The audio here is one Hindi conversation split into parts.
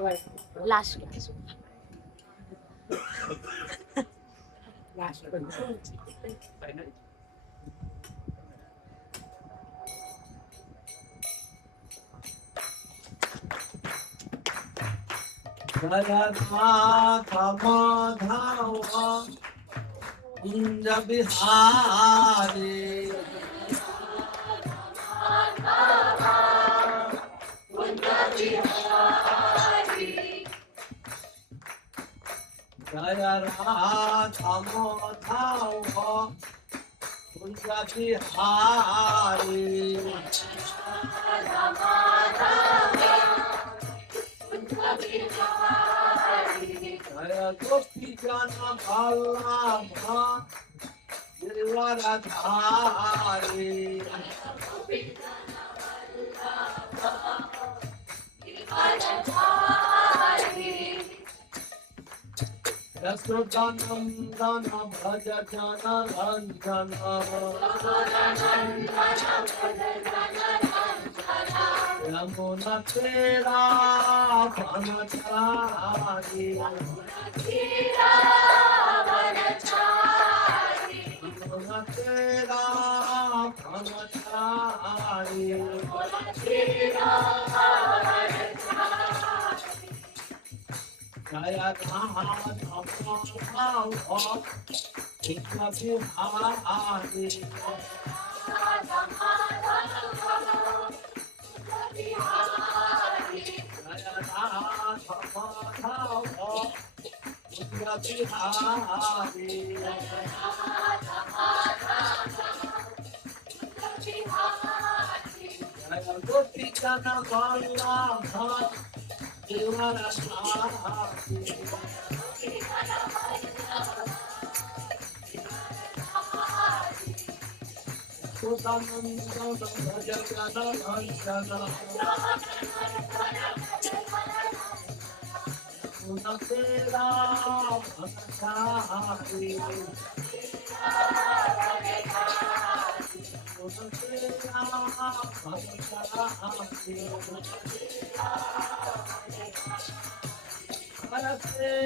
Last class. Last class. Kunja Bihari Jaya Radha Madhava Kunja Bihari Jaya Gopi Jana Ballabha Giridharadhari Yasodhanandana Bhaja Jana Ranjana Yamuna Tera Vanachari Yamuna Tera Vanachari Jaya Radha Madhava Kunja Bihari Jaya Radha Madhava Kunja Bihari Jaya Gopi Jana Vallabha Giridharadhari Yasodhanandana Bhaja Jana Ranjana Yamuna Tera Vanachari Yamuna Tera Vanachari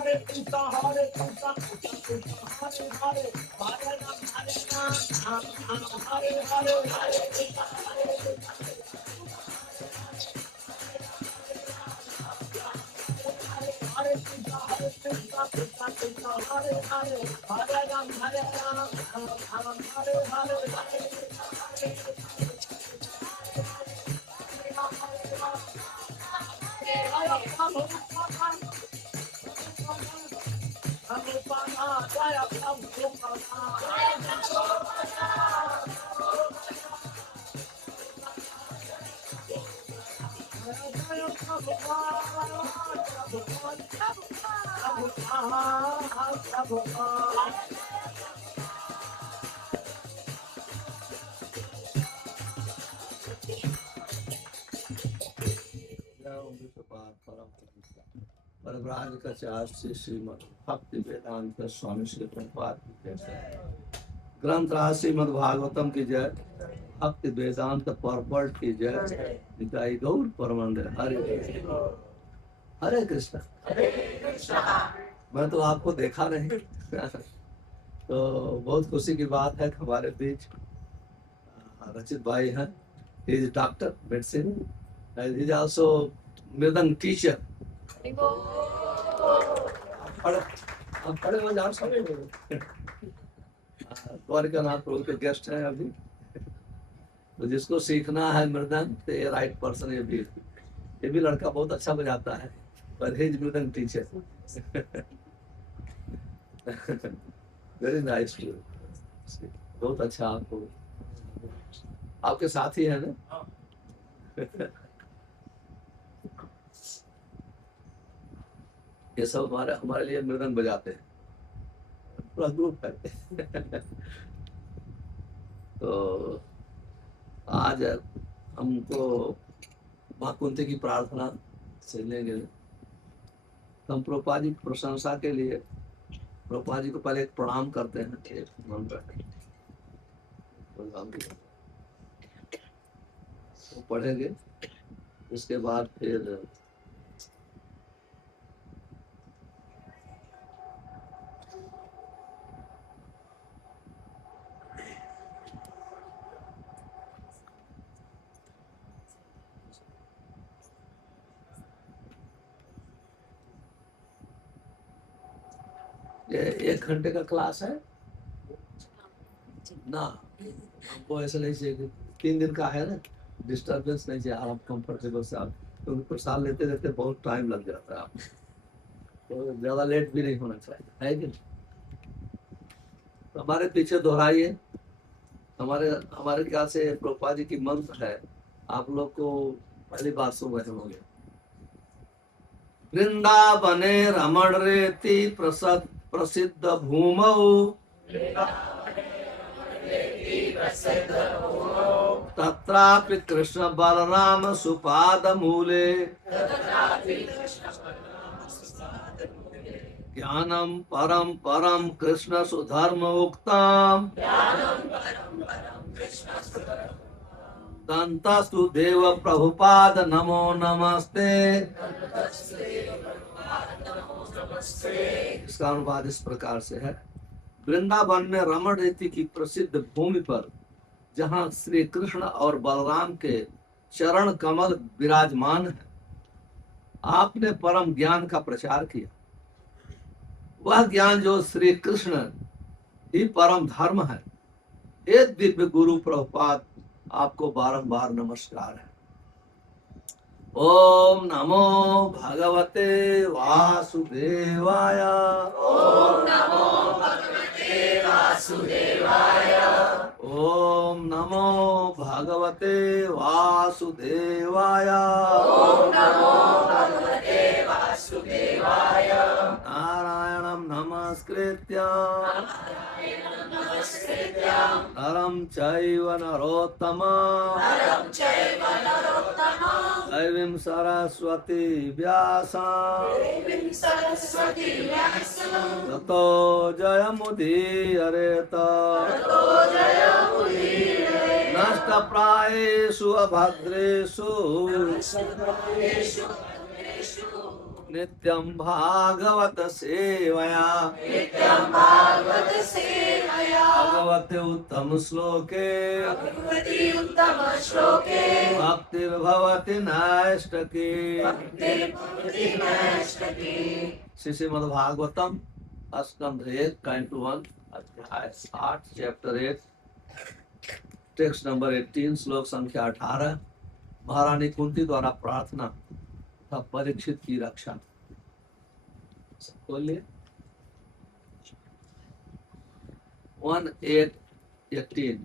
Hare Krishna Hare Krishna Prabhu परव्राज का चार से श्रीमद् भक्ति वेदांत स्वामी श्री प्रभुपाद की जय। ग्रंथ राज श्रीमद् भागवतम की जय। भक्ति वेदांत परपट की जय। निताई गौर परमानंद हरे हरे कृष्ण। मैं तो आपको देखा नहीं तो बहुत खुशी की बात है। हमारे बीच रचित भाई हैं। He is doctor medicine and he is also मृदंग टीचर। बड़े मजा द्वारिकानाथ प्रभु के गेस्ट हैं अभी। तो जिसको सीखना है मृदंग तो ये राइट पर्सन। ये भी लड़का बहुत अच्छा बजाता है पर he is mridang teacher. Very nice too. बहुत अच्छा। आपको आपके साथी है ना। ये सब हमारे लिए मृदंग बजाते हैं। पूरा ग्रुप है। तो आज हमको माँ कुंती की प्रार्थना से लेंगे। हम प्रभुपाद जी की प्रशंसा के लिए प्रभुपाद जी को पहले एक प्रणाम करते हैं। एक मंत्र तो पढ़ेंगे। उसके बाद फिर ये 1 घंटे का क्लास है ना। हमको ऐसा नहीं चाहिए। 3 दिन का है ना। डिस्टर्बेंस नहीं चाहिए। आप कंफर्टेबल से आप तो प्रसाद लेते लेते बहुत टाइम लग जाता है। आप तो ज्यादा लेट भी नहीं होना चाहिए है कि तो हमारे पीछे दोहराइए। हमारे ख्याल से प्रभुपाद जी की मंत्र है। आप लोग को पहली बार सुन रहे होंगे। वृंदावने रमण रेति प्रसिद्ध भूमौ तत्रापि कृष्ण बलराम सुपाद मूले ज्ञानम परम परम कृष्ण सुधर्म उक्तम दंतस्तु देव प्रभुपाद नमो नमस्ते। इसका अनुवाद इस प्रकार से है। वृंदावन में रमण रीति की प्रसिद्ध भूमि पर जहाँ श्री कृष्ण और बलराम के चरण कमल विराजमान है, आपने परम ज्ञान का प्रचार किया। वह ज्ञान जो श्री कृष्ण ही परम धर्म है। एक दिव्य गुरु प्रभुपाद आपको बारंबार नमस्कार है। ओम नमो भगवते वासुदेवाय। ओम नमो भगवते वासुदेवाय। ओम नमो भगवते वासुदेवाय। ओम नमो भगवते वासुदेवाय। नारायणं नमस्कृत्य नरं चैव नरोत्तमं दैवीं सरस्वती व्यासं ततो जयमुदीरयेत। नष्टप्रायेषु अभद्रेषु नित्यं भागवत सेवया भगवते उत्तम श्लोके भक्तिर्भवति नैष्ठकी। श्री श्रीमद्भागवतम स्कंध 1 कैंटो 1 अध्याय 8 चैप्टर 8 टेक्स्ट नंबर 18 श्लोक संख्या 18। महारानी कुंती द्वारा प्रार्थना। तथा परीक्षित की रक्षा। बोलिए 1:18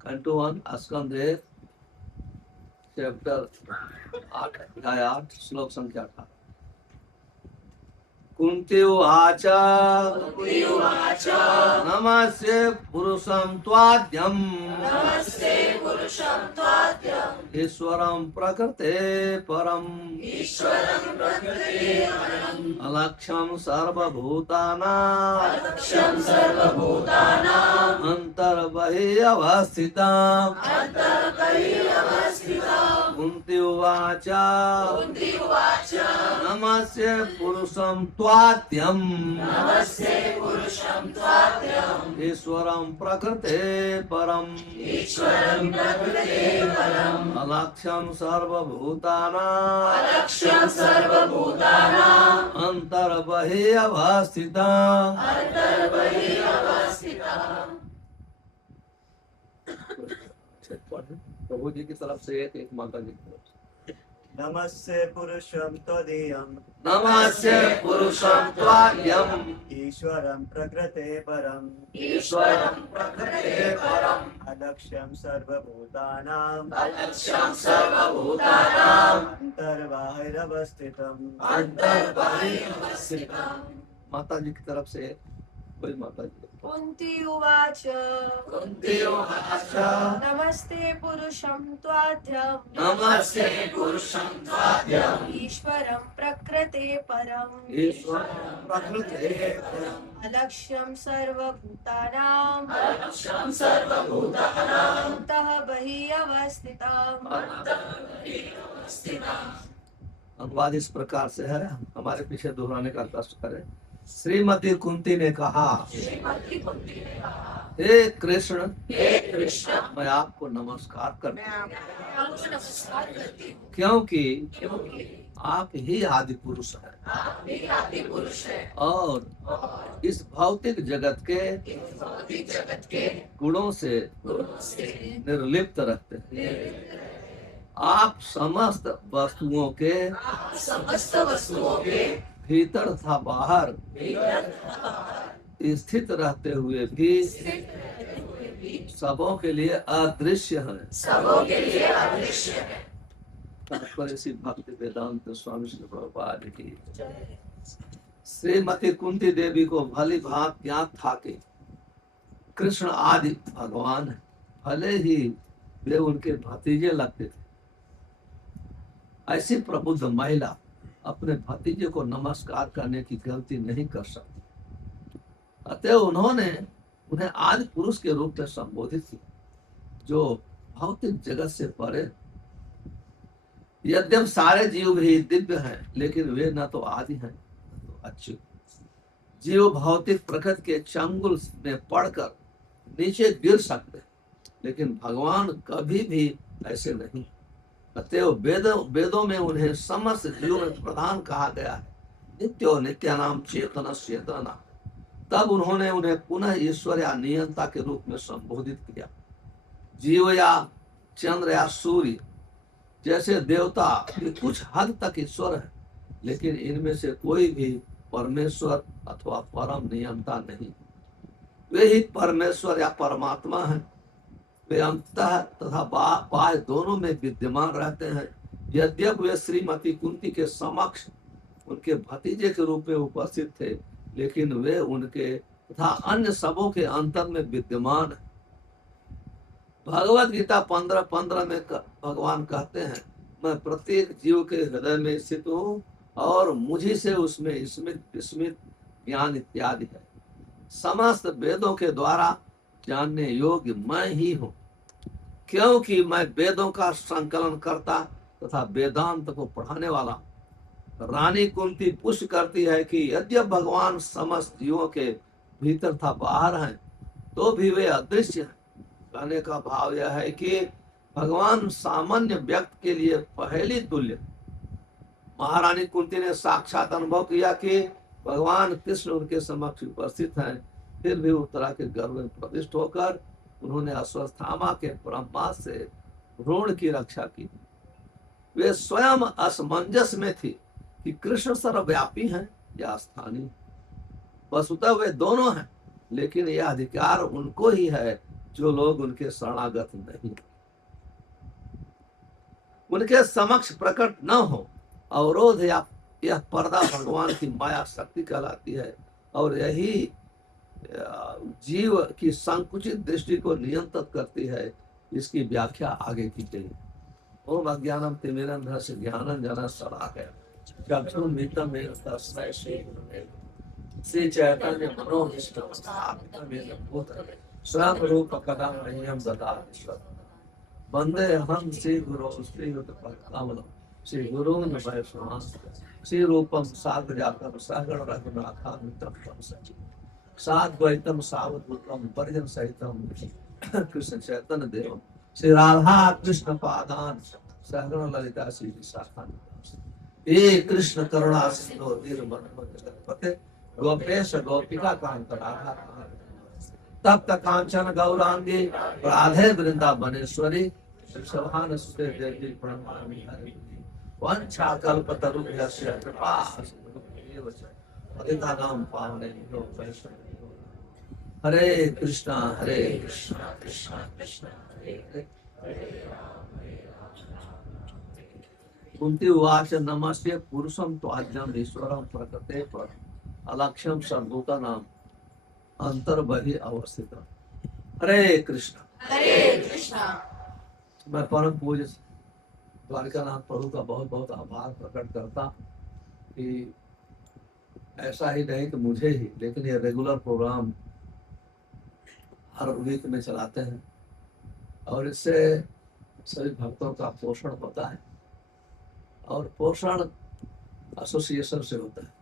कंटू 1 स्कंद 1 चैप्टर 8 अध्याय 8 श्लोक संख्या 18। कुंती उवाच नमस्ते पुरुषं त्वाद्यम् नमस्ते पुरुषं त्वाद्यम् ईश्वरं प्रकृते परम् ईश्वरं प्रकृते परम् अलक्ष्यं सर्वभूतानां अलक्ष्यं सर्वभूतानां अन्तर्बहिः अवस्थितम्। अन्तर्बहिः अवस्थितम्। कुन्ती उवाच कुन्ती उवाच नमस्ते पुरुषं त्वाद्यम् नमस्ते पुरुषं त्वाद्यम् ईश्वरं प्रकृते परम् ईश्वरं प्रकृते परम् अलक्ष्यं सर्वभूतानां अलक्ष्यं सर्वभूतानां अन्तर्बहिः अवस्थितम्। अन्तर्बहिः अवस्थितम्। प्रभु जी की तरफ से एक माता जी की तरफ से। नमस्ते पुरुषं त्वदीयम् नमस्ते पुरुषं त्वाद्यम् ईश्वरं प्रकृते परम् ईश्वरं प्रकृते परम् अलक्ष्यं सर्वभूतानां अलक्ष्यं सर्वभूतानां अन्तर्बाहिरवस्थितम् अन्तर्बहिः अवस्थितम्। माता जी की तरफ से कोई माता जी। कुन्ती उवाच कुन्ती उवाच नमस्ते पुरुषं त्वाद्यम् नमस्ते पुरुषं त्वाद्यम् ईश्वरं प्रकृते परम् ईश्वरं प्रकृते परम् अलक्ष्यं सर्वभूतानां अलक्ष्यं सर्वभूतानां अन्तः बहिः अवस्थितम्। अनुवाद इस प्रकार से है, हमारे पीछे दोहराने का कष्ट करें। श्रीमती कुंती ने कहा, श्रीमती कुन्ती ने कहा, हे कृष्ण हे कृष्ण मैं आपको नमस्कार करती हूँ आपको नमस्कार करती हूँ क्योंकि क्योंकि आप ही आदि पुरुष हैं आप ही आदि पुरुष हैं और इस भौतिक जगत के इस भौतिक जगत के गुणों से गुणों से निर्लिप्त रहते हैं। आप समस्त वस्तुओं के समस्त वस्तुओं के भीतर तथा बाहर भीतर स्थित रहते हुए भी सबों के लिए अदृश्य हैं। सबों के लिए अदृश्य है। तात्पर्य श्री भक्ति वेदांत स्वामी श्री प्रभुपाद की। श्रीमती कुंती देवी को भली भांति ज्ञात था कि कृष्ण आदि भगवान है, भले ही वे उनके भतीजे लगते थे। ऐसी प्रबुद्ध महिला अपने भतीजे को नमस्कार करने की गलती नहीं कर सकती, अतः उन्होंने उन्हें आदि पुरुष के रूप में संबोधित किया, जो भौतिक जगत से परे। यद्यप सारे जीव भी दिव्य हैं, लेकिन वे न तो आदि हैं न तो अच्युत। जीव भौतिक प्रकृति के चंगुल में पड़कर नीचे गिर सकते, लेकिन भगवान कभी भी ऐसे नहीं। अतएव वेदों में उन्हें समस्त जीवों में प्रधान कहा गया है, नित्यो नित्यानाम चेतन चेतना। तब उन्होंने उन्हें पुनः ईश्वर या नियंता के रूप में संबोधित किया। जीव या चंद्र या सूर्य जैसे देवता भी कुछ हद तक ईश्वर है, लेकिन इनमें से कोई भी परमेश्वर अथवा परम नियंता नहीं। वे ही परमेश्वर या परमात्मा हैं। वे अंततः तथा बाह्य दोनों में विद्यमान रहते हैं। यद्यप वे श्रीमती कुंती के समक्ष उनके भतीजे के रूप में उपस्थित थे, लेकिन वे उनके तथा अन्य सबों के अंतर में विद्यमान है। भगवत गीता 15:15 में भगवान कहते हैं, मैं प्रत्येक जीव के हृदय में स्थित हूँ और मुझी से उसमें स्मित विस्मित ज्ञान इत्यादि है। समस्त वेदों के द्वारा जानने योग्य मैं ही हूँ, क्योंकि मैं वेदों का संकलन करता तथा वेदांत को पढ़ाने वाला। रानी कुंती पुष्ट करती है कि यद्यप भगवान समस्त जीवों के भीतर था बाहर हैं, तो भी वे अदृश्य हैं। कहने का भाव यह है कि भगवान सामान्य व्यक्ति के लिए पहेली तुल्य। महारानी कुंती ने साक्षात अनुभव किया कि भगवान कृष्ण उनके समक्ष उपस्थित हैं, फिर भी उत्तरा के गर्भ में प्रविष्ट होकर उन्होंने अश्वत्थामा के ब्रह्मास्त्र से भ्रूण की रक्षा की। वे स्वयं असमंजस में थी कि कृष्ण सर्वव्यापी हैं या स्थानीय। वस्तुतः वे दोनों हैं, लेकिन यह अधिकार उनको ही है जो लोग उनके शरणागत नहीं, उनके समक्ष प्रकट न हो। अवरोध या यह पर्दा भगवान की माया शक्ति कहलाती है, और यही जीव की संकुचित दृष्टि को नियंत्रित करती है। इसकी व्याख्या आगे की गई। ओम अज्ञानम तिमिरंधस्य ज्ञानांजन शलाकया चक्षुर्मिलितं येन तस्मै श्री चैतन्य मनोभीष्टं स्थापितं येन भूतले स्वयं रूप कदा मह्यं ददाति स्वयं। वंदे अहं श्री गुरो श्रीयुतपदाम्बुजं श्री गुरून् वैष्णवांश्च श्री रूपं साग्रजातं सहगण रघुनाथान्वितं तं सजीवं साद्वैतं सावधूतं परिजन सहितं कृष्ण चैतन्य देवं श्री राधा कृष्ण पादान सहगण ललिता श्री विशाखान्वितांश्च हे कृष्ण करुणा सिंधु दीनबंधो जगत्पते गोपेश गोपिका कांत राधा तप्त कांचन गौरांगी राधे वृंदावनेश्वरी वृषभानुसुते देवी प्रणमामि हरिप्रिये वंशा कल्पतरुभ्यस्य कृपा सिन्धुभ्येव च पतितानां पावनेभ्यो वैष्णवेभ्यो हरे कृष्णा कृष्णा कृष्णा हरे हरे। कुंती उवाच नमस्ते पुरुषं त्वाज्ञं ईश्वरं प्रकृते पर अलक्ष्यं सर्वभूतानां अंतर्बहि अवस्थित। हरे कृष्णा। मैं परम पूज्य द्वारिकानाथ प्रभु का बहुत बहुत आभार प्रकट करता कि ऐसा ही नहीं कि मुझे ही, लेकिन ये रेगुलर प्रोग्राम हर वीक में चलाते हैं और इससे सभी भक्तों का पोषण होता है, और पोषण एसोसिएशन से होता है।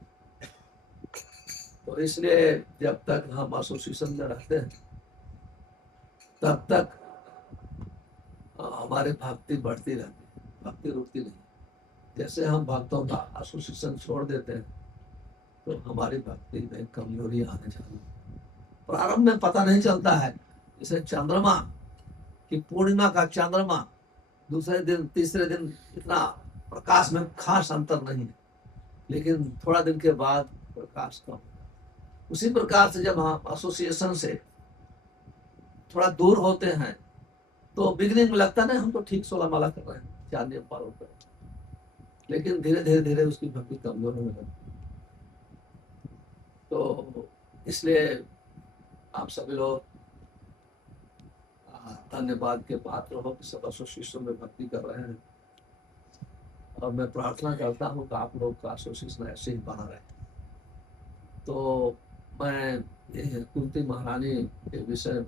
तो इसलिए जब तक हम एसोसिएशन में रहते हैं तब तक हमारी भक्ति बढ़ती रहती है, भक्ति रुकती नहीं। जैसे हम भक्तों का एसोसिएशन छोड़ देते हैं तो हमारी भक्ति में कमजोरी आने चालू। प्रारंभ में पता नहीं चलता है, जैसे चंद्रमा की पूर्णिमा का चंद्रमा दूसरे दिन तीसरे दिन इतना प्रकाश में खास अंतर नहीं है, लेकिन थोड़ा दिन के बाद प्रकाश कम। उसी प्रकार से जब हम एसोसिएशन से थोड़ा दूर होते हैं तो बिगिनिंग में लगता नहीं हम तो ठीक 16 माला कर रहे हैं, 4 नियम पालन कर रहे हैं, लेकिन धीरे धीरे उसकी भक्ति कमजोर होने लगती। तो इसलिए आप सभी लोग धन्यवाद के पात्र हो कि सब एसोसिएशन में भक्ति कर रहे हैं, और मैं प्रार्थना करता हूँ कि आप लोग का एसोसिएशन ऐसे ही बना रहे। तो मैं कुंती महारानी के विषय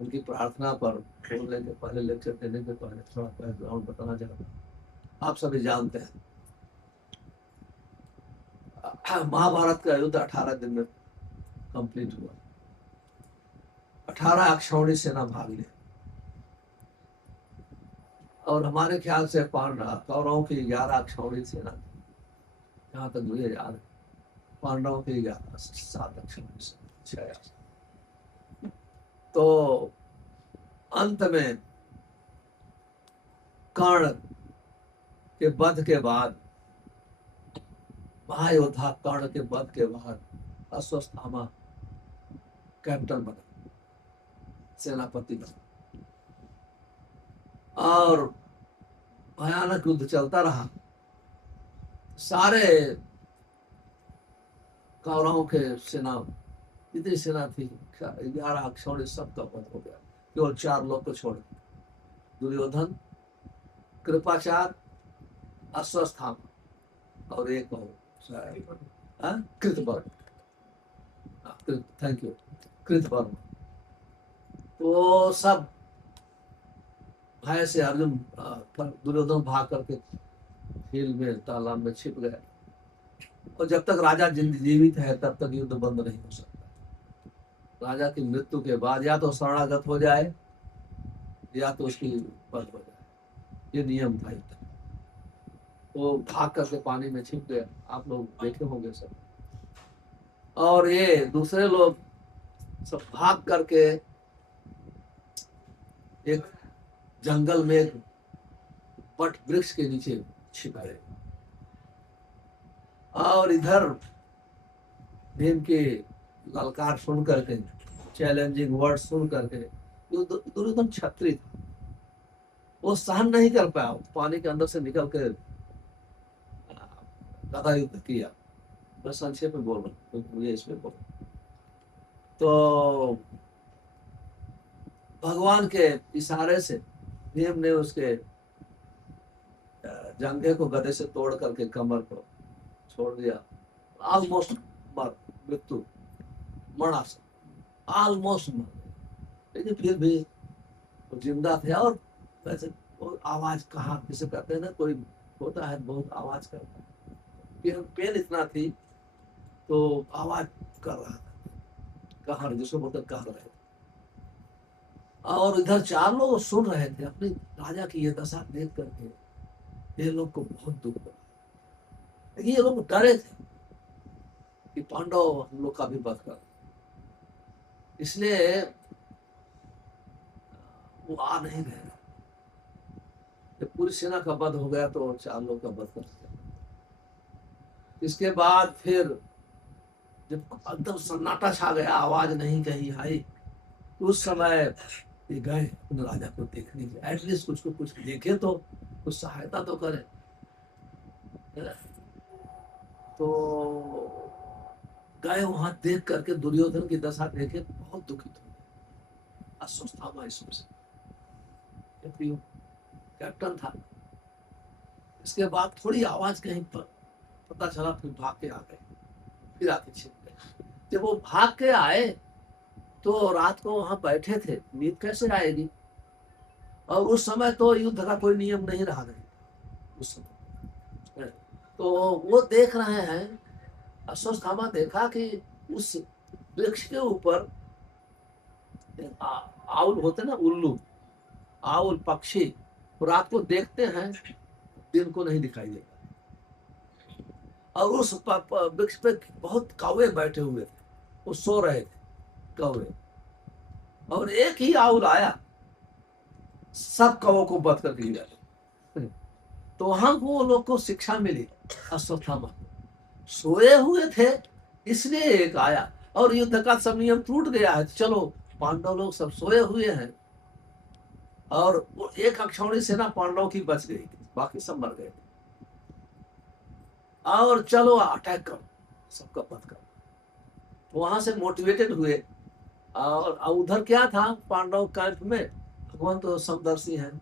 उनकी प्रार्थना पर बोलने के पहले, लेक्चर देने के पहले थोड़ा बैकग्राउंड बताना चाहता हूँ। आप सभी जानते हैं महाभारत का युद्ध 18 दिन में कंप्लीट हुआ। 18 अक्षौणी सेना भाग ली, और हमारे ख्याल से कौरवों की 11 अक्षौणी सेना थी, जहां तक मुझे याद है। पांडवों की 7 अक्षौणी सेना। तो अंत में कर्ण के वध के बाद, महायोद्धा कर्ण के वध के बाद अश्वत्थामा कैप्टन बना, सेनापति बना, और भयानक युद्ध चलता रहा। सारे कौरवों के सेना, जितनी सेना थी 11 अक्षौणी, सबका वध हो गया। केवल 4 लोग को छोड़, दुर्योधन, कृपाचार्य, अश्वत्थामा और एक कृतवर्मा। Thank you, Kritavarma. तो सब भय से अर्जुन दुर्योधन भाग करके झील में, तालाब में छिप गया, और जब तक राजा जीवित है तब तक युद्ध बंद नहीं हो सकता। राजा की मृत्यु के बाद या तो शरणागत हो जाए या तो उसकी वध हो जाए, ये नियम था। वो भाग करके पानी में छिप गया, आप लोग देखे होंगे सब। और ये दूसरे लोग सब भाग करके एक जंगल में एक बट वृक्ष के नीचे छिपा रहे। और इधर भीम के ललकार सुन करके, चैलेंजिंग वर्ड सुन करके दुर्योधन छत्री था, वो सहन नहीं कर पाया, पानी के अंदर से निकल कर गदा युद्ध किया। मैं संक्षेप में बोल रहा हूँ क्योंकि मुझे इसमें बोल, तो भगवान के इशारे से भीम ने उसके जंघे को गदे से तोड़ करके कमर को छोड़ दिया। ऑलमोस्ट मृत्यु, मरा सब ऑलमोस्ट मर गए, लेकिन फिर भी वो जिंदा थे। और वैसे आवाज कहाँ, जिसे कहते हैं ना, कोई होता है बहुत आवाज करता है, पेन इतना थी तो आवाज कर रहा था, कहर जिसको बोलते कह रहे थे। और इधर 4 लोग सुन रहे थे, अपने राजा की ये दशा देख करके ये लोग को बहुत दुख हुआ। लेकिन ये लोग डरे थे कि पांडव हम लोग का भी वध कर, इसलिए वो आ नहीं रहे। जब पूरी सेना का वध हो गया तो 4 लोग का वध कर दिया। इसके बाद फिर जब एकदम सन्नाटा छा गया, आवाज नहीं कहीं आई, तो उस समय ये गए उन राजा को देखने के, एटलीस्ट कुछ को कुछ देखे तो कुछ सहायता तो करे। तो गए वहां, देख करके दुर्योधन की दशा देखे बहुत दुखित हो गए। अस्वस्थामा इसमें से कैप्टन था। इसके बाद थोड़ी आवाज कहीं पर पता चला, फिर भाग के आ गए, फिर आके छिप गए। जब वो भाग के आए तो रात को वहां बैठे थे, नींद कैसे आएगी? और उस समय तो युद्ध का कोई नियम नहीं रहा नहीं उस समय। तो वो देख रहे हैं, अश्वत्थामा देखा कि उस वृक्ष के ऊपर आउल होते ना, उल्लू, आउल पक्षी, रात को देखते हैं, दिन को नहीं दिखाई देता। और उस वृक्ष पे बहुत कौवे बैठे हुए थे, वो सो रहे थे कौवे। और एक ही आउल आया, सब कौवों को बंद कर दिया। तो वहां वो लोग को शिक्षा मिली। अश्वत्थामा सोए हुए थे, इसलिए एक आया, और युद्ध का सब नियम टूट गया है। चलो, पांडव लोग सब सोए हुए हैं, और वो एक अक्षौणी सेना पांडव की बच गई थी, बाकी सब मर गए। और चलो अटैक करो, सबका वध करो। वहां से मोटिवेटेड हुए। और उधर क्या था, पांडव कैंप में भगवान तो समदर्शी हैं,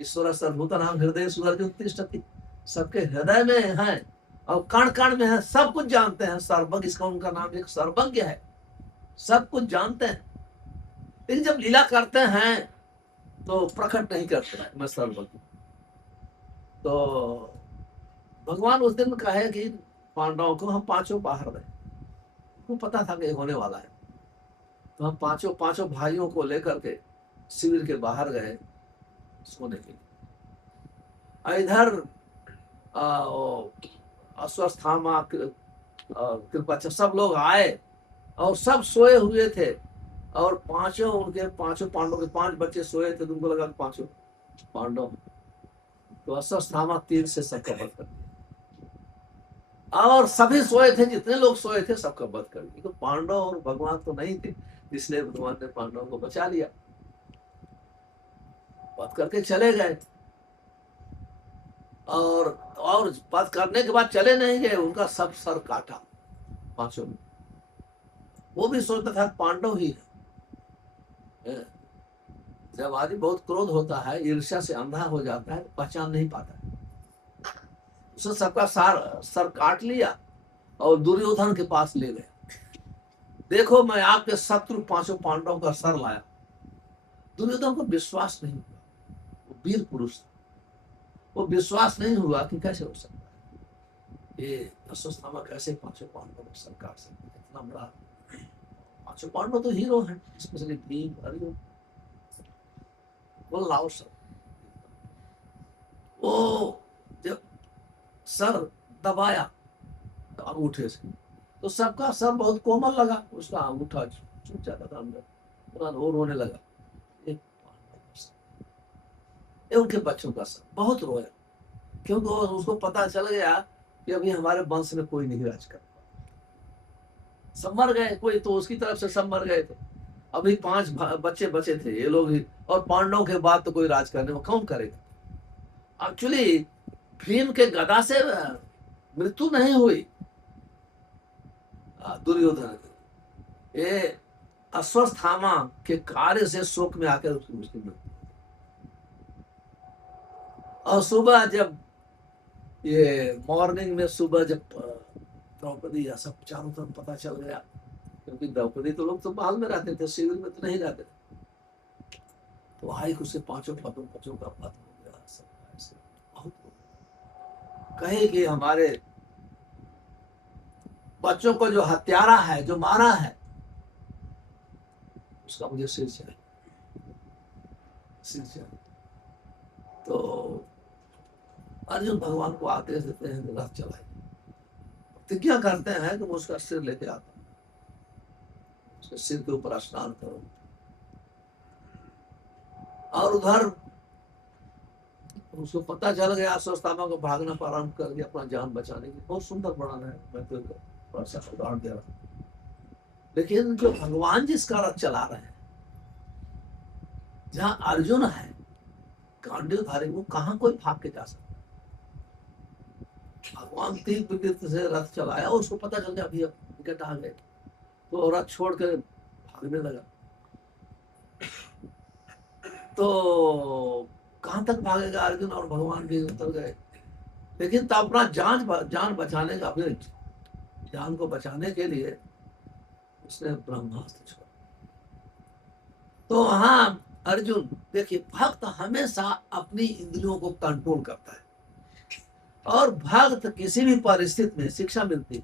ईश्वर सर्वभूतानां हृदय सुहृदि, सबके हृदय में है और कण कण में है, सब कुछ जानते हैं। सर्वज्ञ, इसका उनका नाम एक सर्वज्ञ है, सब कुछ जानते हैं। लेकिन जब लीला करते हैं तो प्रकट नहीं करते हैं, मैं सर्वज्ञ। तो भगवान उस दिन कहे कि पांडवों को हम पांचों बाहर रहे, उनको पता था कि होने वाला है। तो हम पांचों भाइयों को लेकर के शिविर के बाहर गए सोने के लिए। इधर अश्वत्थामा, कृपाचार्य, सब लोग आए और सब सोए हुए थे। और पांचों पांडवों के 5 बच्चे सोए थे, तुमको लगा पांचों पांडव। तो अश्वत्थामा तीर से सबका वध कर दिया, और सभी सोए थे, जितने लोग सोए थे सबका वध कर दिया। तो पांडव और भगवान तो नहीं थे, इसलिए भगवान ने पांडवों को बचा लिया, वध करके चले गए। और वध करने के बाद चले नहीं गए, उनका सब सर काटा पांचों में। वो भी सोचता था पांडव ही है। जब आदमी बहुत क्रोध होता है, ईर्ष्या से अंधा हो जाता है, पहचान नहीं पाता है। उसने सबका सर काट लिया और दुर्योधन के पास ले गए। देखो, मैं आपके शत्रु 5 पांडवों का सर लाया। दुर्योधन को विश्वास नहीं हुआ, वो वीर पुरुष था, वो विश्वास नहीं हुआ कि कैसे हो सकता है ये अश्वत्थामा कैसे 5 पांडवों का सर काट सकता है, इतना बड़ा। 5 पांडव तो हीरो हैं, स्पेशली भीम, अर्जुन, वो लाओ सर। वो जब सर दबाया अंगूठे से, तो सबका सर बहुत कोमल लगा, उसका अंगूठा छूट जाता था अंदर, वो रोने लगा। ये उनके बच्चों का सब बहुत रोया, क्योंकि उसको पता चल गया कि अभी हमारे वंश में कोई नहीं राज कर, सब मर गए, कोई तो उसकी तरफ से सब मर गए थे, अभी 5 बच्चे बचे थे ये लोग ही, और पांडवों के बाद तो कोई राज करने में कौन करेगा। एक्चुअली भीम के गदा से मृत्यु नहीं हुई दुर्योधन की, ये अश्वत्थामा के कार्य से शोक में आकर उसकी मृत्यु। और सुबह जब ये मॉर्निंग में सुबह जब द्रौपदी या सब चारों तरफ पता चल गया, क्योंकि द्रौपदी तो लोग तो महल में रहते थे, शिविर में तो नहीं रहते थे, तो आई उससे 5 बच्चों का पद हो गया, सब ऐसे बहुत कहे कि हमारे बच्चों को जो हत्यारा है, जो मारा है, उसका मुझे सिर चाहिए, सिर चाहिए। तो अर्जुन भगवान को आदेश देते हैं कि रथ चलाए, प्रतिज्ञा करते हैं कि मैं उसका सिर लेके आता हूं, उसके सिर के ऊपर स्नान करो। और उधर उसको पता चल गया, अश्वत्थामा को भागना प्रारंभ कर दिया अपना जान बचाने की। बहुत सुंदर वर्णन है, मैं तो थोड़ा सा उदाहरण दे रहा हूं। लेकिन जो भगवान जिसका रथ चला रहे हैं, जहां अर्जुन है गांडीवधारी, वो कहां कोई भाग के जा सकता। भगवान तीर विकृत से रथ चलाया, उसको पता चल गया अभी विकेट आ गए, तो रथ छोड़ कर भागने लगा। तो कहां तक भागेगा अर्जुन, और भगवान भी उतर गए। लेकिन तब अपना जान बचाने का, अपने जान को बचाने के लिए उसने ब्रह्मास्त्र छोड़ा। तो वहां अर्जुन देखिए, भक्त हमेशा अपनी इंद्रियों को कंट्रोल करता है, और भक्त किसी भी परिस्थिति में, शिक्षा मिलती है,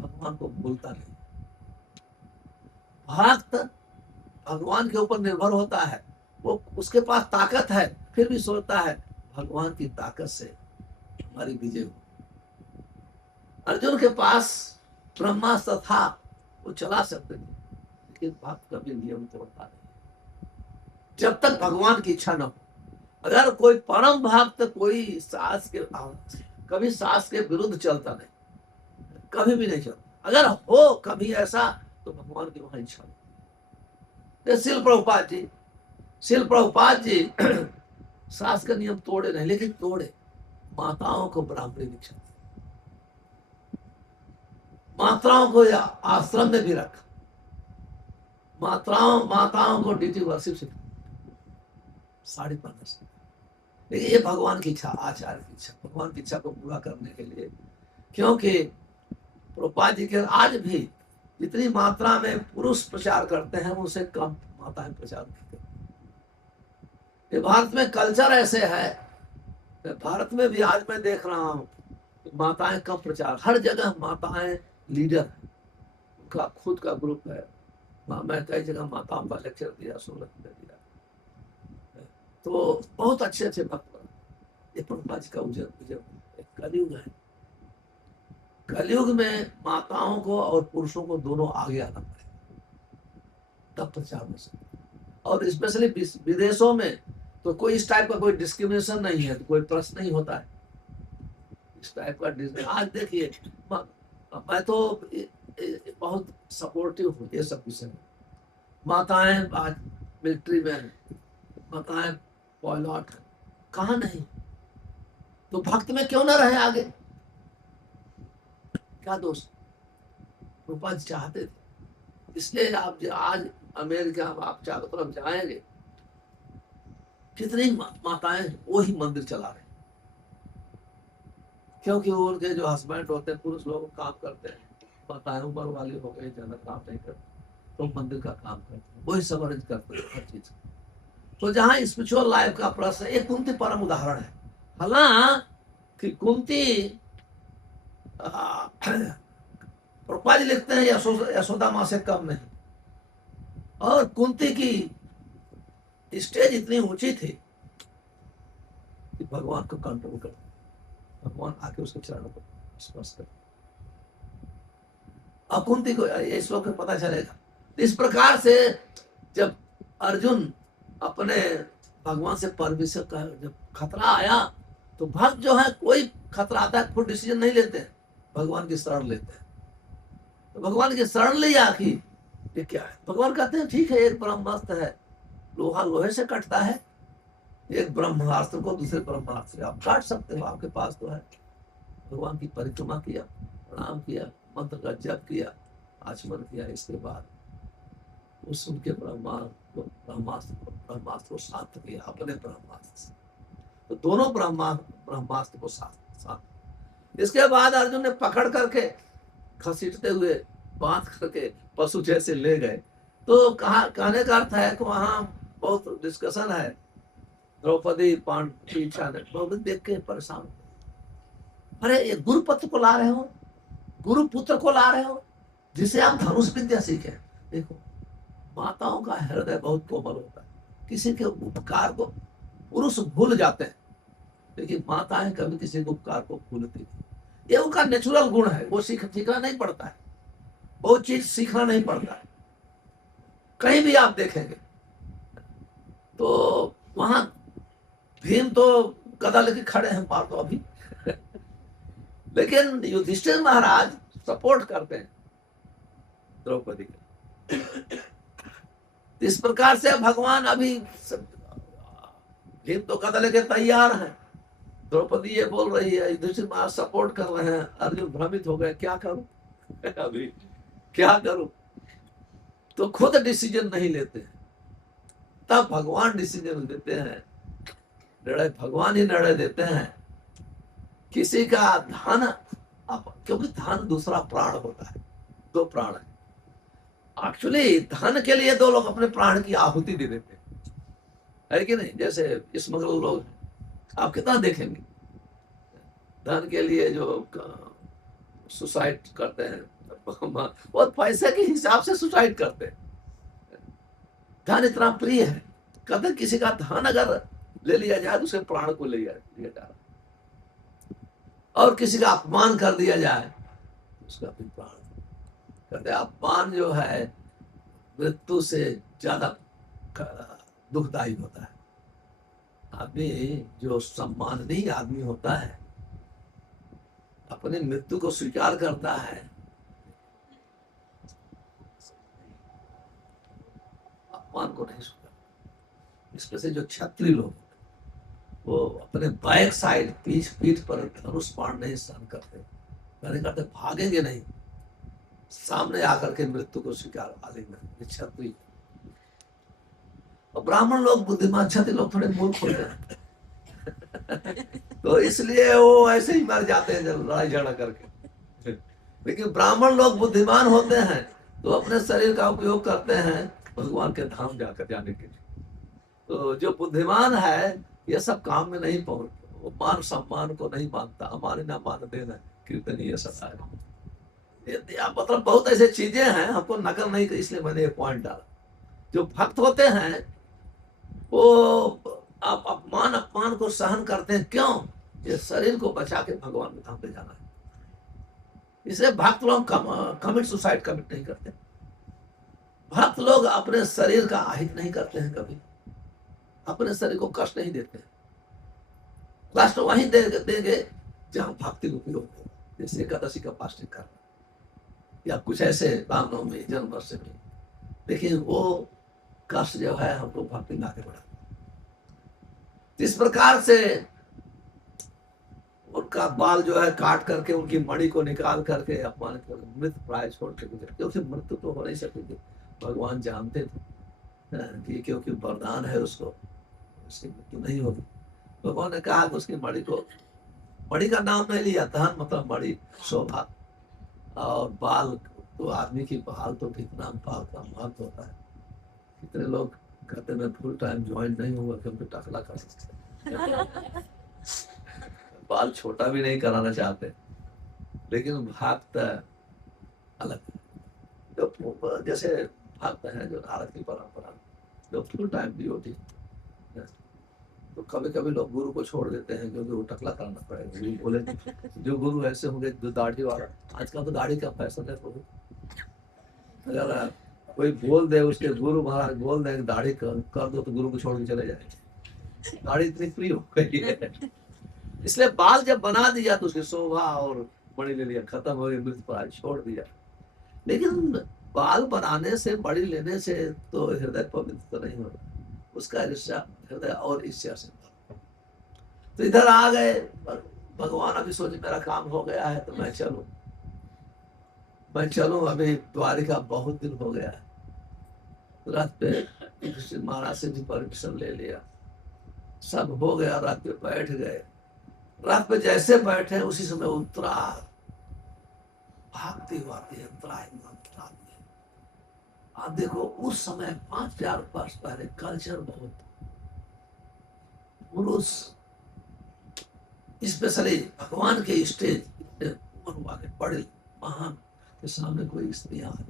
भगवान को भूलता नहीं। भक्त भगवान के ऊपर निर्भर होता है, वो उसके पास ताकत है, फिर भी सोचता है भगवान की ताकत से हमारी विजय हो। अर्जुन के पास ब्रह्मास्त्र था, वो चला सकते थे, लेकिन भक्त कभी नियम तोड़ता नहीं जब तक भगवान की इच्छा न हो। अगर कोई परम भक्त कोई कभी सास के विरुद्ध चलता नहीं, कभी भी नहीं चलता। अगर हो कभी ऐसा, तो भगवान की वहां इच्छा नहीं। शिल प्रभुपाद जी सास का नियम तोड़े नहीं, लेकिन तोड़े माताओं को बराबरी दीक्षा, माताओं को आश्रम में भी रखा, माताओं को ड्यूटी वर्शिप से साड़ी पहनने से। लेकिन ये भगवान की इच्छा, आचार्य की इच्छा, भगवान की इच्छा को पूरा करने के लिए, क्योंकि प्रभुपाद जी के आज भी जितनी मात्रा में पुरुष प्रचार करते हैं, उनसे कम माताएं प्रचार करते हैं। ये भारत में कल्चर ऐसे है, भारत में भी आज मैं देख रहा हूँ माताएं कम प्रचार, हर जगह माताएं लीडर है, उनका खुद का ग्रुप है। मैं कई जगह माताओं का लेक्चर दिया, सूरत में दिया, तो बहुत अच्छे अच्छे भक्त बने। ये प्रभुपाद जी का कलयुग है। कलयुग में माताओं को और पुरुषों को दोनों आगे आना पड़ेगा, तब प्रचार हो सकता। और स्पेशली विदेशों में तो कोई इस टाइप का कोई डिस्क्रिमिनेशन नहीं है, तो कोई प्रश्न नहीं होता है इस टाइप का। आज देखिए, मैं तो बहुत सपोर्टिव हूँ ये सब विषय में। माताएं आज मिलिट्री में है, माताएं पायलट, कहाँ नहीं, तो भक्त में क्यों ना रहे आगे, क्या दोष। प्रभुपाद चाहते थे, इसलिए आप आज अमेरिका आप चारों तरफ जाएंगे, कितनी माताएं वही मंदिर चला रहे, क्योंकि उनके जो हस्बैंड होते हैं, पुरुष लोग काम करते हैं, माताएं ऊपर वाली हो गई, ज्यादा काम नहीं करते, तो मंदिर का काम करते हैं, वही सब अरेंज करते हैं हर चीज। तो जहाँ स्पिरिचुअल लाइफ का प्रश्न, एक कुंती परम उदाहरण है। हालांकि कुंती, प्रभुपाद जी लिखते हैं यशोदा माँ से कम नहीं, और कुंती की स्टेज इतनी ऊंची थी कि भगवान को कंट्रोल कर, भगवान आके उसके चरणों को स्पर्श कर। अब कुंती को ये श्लोक में पता चलेगा। इस प्रकार से जब अर्जुन अपने भगवान से परमिशन का जब खतरा आया तो भक्त जो है कोई खतरा आता है खुद डिसीजन नहीं लेते हैं, भगवान की शरण लेते हैं। तो भगवान की शरण लिया कि ये क्या है, भगवान कहते हैं ठीक है, एक ब्रह्मास्त्र है, लोहा लोहे से कटता है, एक ब्रह्मास्त्र को दूसरे ब्रह्मास्त्र से आप काट सकते हो, आपके पास तो है। भगवान की परिक्रमा किया, प्रणाम किया, मंत्र का जप किया, आचमन किया, इसके बाद वो सुन के ब्रह्मास्त्र को शांत किया अपने ब्रह्मास्त्र से। तो दोनों ब्रह्मास्त्र को शांत। इसके बाद अर्जुन ने पकड़ करके घसीटते हुए बांध करके पशु जैसे ले गए। तो कहने का अर्थ है कि वहां बहुत डिस्कशन है। द्रौपदी पांडवी इच्छा ने बहुत देख के परेशान, अरे ये गुरुपुत्र को ला रहे हो, गुरुपुत्र को ला रहे हो जिसे आप धनुष विद्या सीखे। देखो माताओं का हृदय बहुत कोमल होता है, किसी के उपकार को पुरुष भूल जाते हैं, लेकिन माताएं कभी किसी के उपकार को भूलती नहीं। ये उनका नेचुरल गुण है, वो सीखना नहीं पड़ता है, बहुत चीज सीखना नहीं पड़ता है। कहीं भी आप देखेंगे तो वहां भीम तो गदा लेके खड़े हैं, मार दो अभी लेकिन युधिष्ठिर महाराज सपोर्ट करते हैं द्रौपदी के। इस प्रकार से भगवान अभी भीम तो गदा लेके तैयार हैं, द्रौपदी ये बोल रही है, युधिष्ठिर महाराज सपोर्ट कर रहे हैं। अर्जुन भ्रमित हो गए, क्या करूं अभी क्या करूं। तो खुद डिसीजन नहीं लेते, तब भगवान डिसीजन देते हैं, निर्णय भगवान ही निर्णय देते हैं। किसी का धन, क्योंकि धन दूसरा प्राण होता है, दो प्राण है। एक्चुअली धन के लिए दो लोग अपने प्राण की आहुति दे देते हैं, है कि नहीं। जैसे स्मगलर लोग आप कितना देखेंगे, धन के लिए जो सुसाइड करते हैं, और पैसे के हिसाब से सुसाइड करते हैं। धन इतना प्रिय है, कहते किसी का धन अगर ले लिया जाए तो उसके प्राण को ले लिया जा रहा, और किसी का अपमान कर दिया जाए उसका भी प्राण। कहते अपमान जो है मृत्यु से ज्यादा दुखदायी होता है। आदमी जो सम्माननीय आदमी होता है अपनी मृत्यु को स्वीकार करता है, अपमान को नहीं स्वीकार। इसमें से जो क्षत्रिय लोग वो अपने बैक साइड पीठ पर धनुष बाण नहीं सहन करते, कहने करते भागेंगे नहीं, सामने आकर के मृत्यु को स्वीकार आलेंगे क्षत्रिय। और ब्राह्मण लोग बुद्धिमान, क्षत्रिय लोग थोड़े मूर्ख होते हैं तो इसलिए वो ऐसे ही मर जाते हैं जब लड़ाई झगड़ा करके। लेकिन ब्राह्मण लोग बुद्धिमान होते हैं तो अपने शरीर का उपयोग करते हैं भगवान के धाम जाकर जाने के लिए। तो जो बुद्धिमान है ये सब काम में नहीं पहुंच, वो मान सम्मान को नहीं मानता, हमारे ना मान देना कीर्तनीय सदा है। मतलब बहुत ऐसे चीजें हैं, हमको नकल नहीं, इसलिए मैंने ये पॉइंट डाला। जो भक्त होते हैं वो आप अपमान को सहन करते हैं, क्यों? ये शरीर को बचा के भगवान के धाम पे जाना है। इसलिए भक्त लोग कमिट सुसाइड कमिट नहीं करते। भक्त लोग अपने शरीर का अहित नहीं करते हैं, कभी अपने शरीर को कष्ट नहीं देते। कष्ट वहीं देंगे जहां भक्ति उपयोग हो, जैसे एकादशी का फास्टिंग करना या कुछ ऐसे रामनवमी जन्माष्टमी, लेकिन वो कष्ट जो है हमको भक्ति में आगे बढ़ा। इस प्रकार से उनका बाल जो है काट करके उनकी मणि को निकाल करके अपमानित कर मृत प्राय छोड़ के गुजरे, क्योंकि मृत्यु तो हो नहीं सकेगी। भगवान जानते थे कि क्योंकि वरदान है उसको, उसकी मृत्यु नहीं होगी। भगवान ने कहा कि उसकी मणि को, मणि का नाम नहीं लिया, धन मतलब मणि शोभा, और बाल तो आदमी की बाल तो कितना बाल का महत्व होता है। कितने लोग कहते मैं फुल टाइम ज्वाइन नहीं हुआ क्योंकि टकला कर सकते बाल छोटा भी नहीं कराना चाहते, लेकिन भक्त अलग, जो जैसे भक्त है जो नारद की परंपरा, जो फुल टाइम डिवोटी, तो कभी कभी लोग गुरु को छोड़ देते हैं क्योंकि वो टकला कराना पड़ेगा। गुरु बोले जो गुरु ऐसे होंगे जो दाढ़ी वाला, आजकल तो दाढ़ी का फैशन है, तो अगर कोई बोल दे, उसके गुरु महाराज बोल दे दाढ़ी कर दो तो गुरु को छोड़ के चले जाए। गाड़ी इतनी फ्री हो गई है। इसलिए बाल जब बना दिया तो उसकी शोभा और बड़ी ले लिया, खत्म हो गई, मृत प्राय छोड़ दिया। लेकिन बाल बनाने से, बड़ी लेने से तो हृदय पवित्र तो नहीं होता, उसका ईर्ष्या हृदय और ईर्ष्या से। तो इधर आ गए, भगवान अभी सोचे मेरा काम हो गया है तो मैं चलूं, अभी द्वारिका बहुत दिन हो गया है। रात पे कृष्ण महाराज से भी परमिशन ले लिया, सब हो गया, रात पे बैठ गए। रात पे जैसे बैठे उसी समय उत्तरा भागती हुआ आती है, आप देखो उस समय 5000 वर्ष पहले कल्चर बहुत, पुरुष स्पेशली भगवान के स्टेज उम्र वाले बड़े महान के सामने कोई स्त्री आ रही,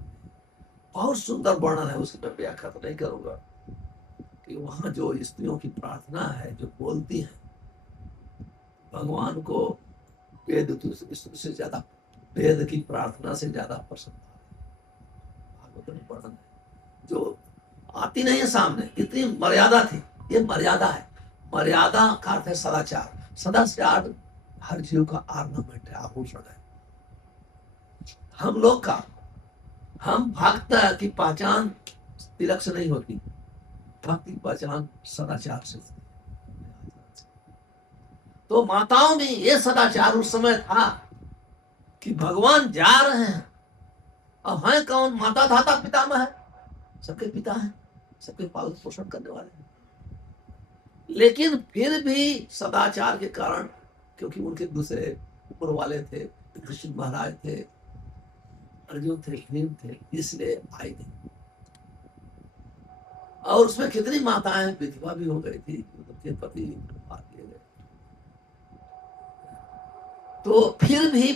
बहुत सुंदर वर्णन है, उसकी मैं व्याख्या तो नहीं करूंगा कि वहां जो स्त्रियों की प्रार्थना है, जो बोलती है भगवान को, वेद से ज्यादा, वेद की प्रार्थना से ज्यादा पसंद भागवत में वर्णन है, जो आती नहीं है सामने, कितनी मर्यादा थी। ये मर्यादा है, मर्यादा का अर्थ है सदाचार। सदाचार हर जीव का ऑर्नामेंट है, आभूषण है। हम लोग का, हम भक्त की पहचान तिलक से नहीं होती, भक्त की पहचान सदाचार से। तो माताओं में ये सदाचार उस समय था कि भगवान जा रहे हैं, अब हैं कौन? माता धाता पितामह है, सबके पिता हैं, सबके पालन पोषण करने वाले हैं। लेकिन फिर भी सदाचार के कारण, क्योंकि उनके दूसरे ऊपर वाले थे, कृष्ण महाराज थे, अर्जुन थे, भीम थे, इसलिए आई नहीं। और उसमें कितनी माताएं विधवा भी हो गई थी, उनके पति मार दिए गए। तो फिर भी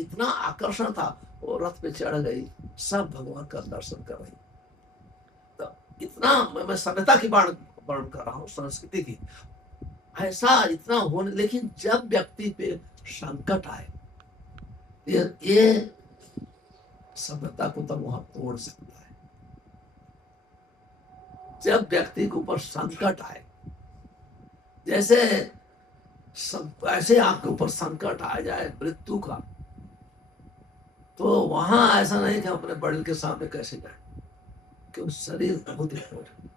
इतना आकर्षण था, वो रथ पे चढ़ गई, सब भगवान का दर्शन कर रही। तो इतना मैं सभ्यता की वर्णन कर रहा हूँ, संस्कृति की, ऐसा इतना होने। लेकिन जब व्यक्ति पे संकट आए, ये सभ्यता को तो वहां तोड़ सकता है। जब व्यक्ति के ऊपर संकट आए, जैसे ऐसे आपके ऊपर संकट आ जाए मृत्यु का, तो वहां ऐसा नहीं कि अपने बड़े के सामने कैसे जाए, क्योंकि शरीर बहुत इंपॉर्टेंट।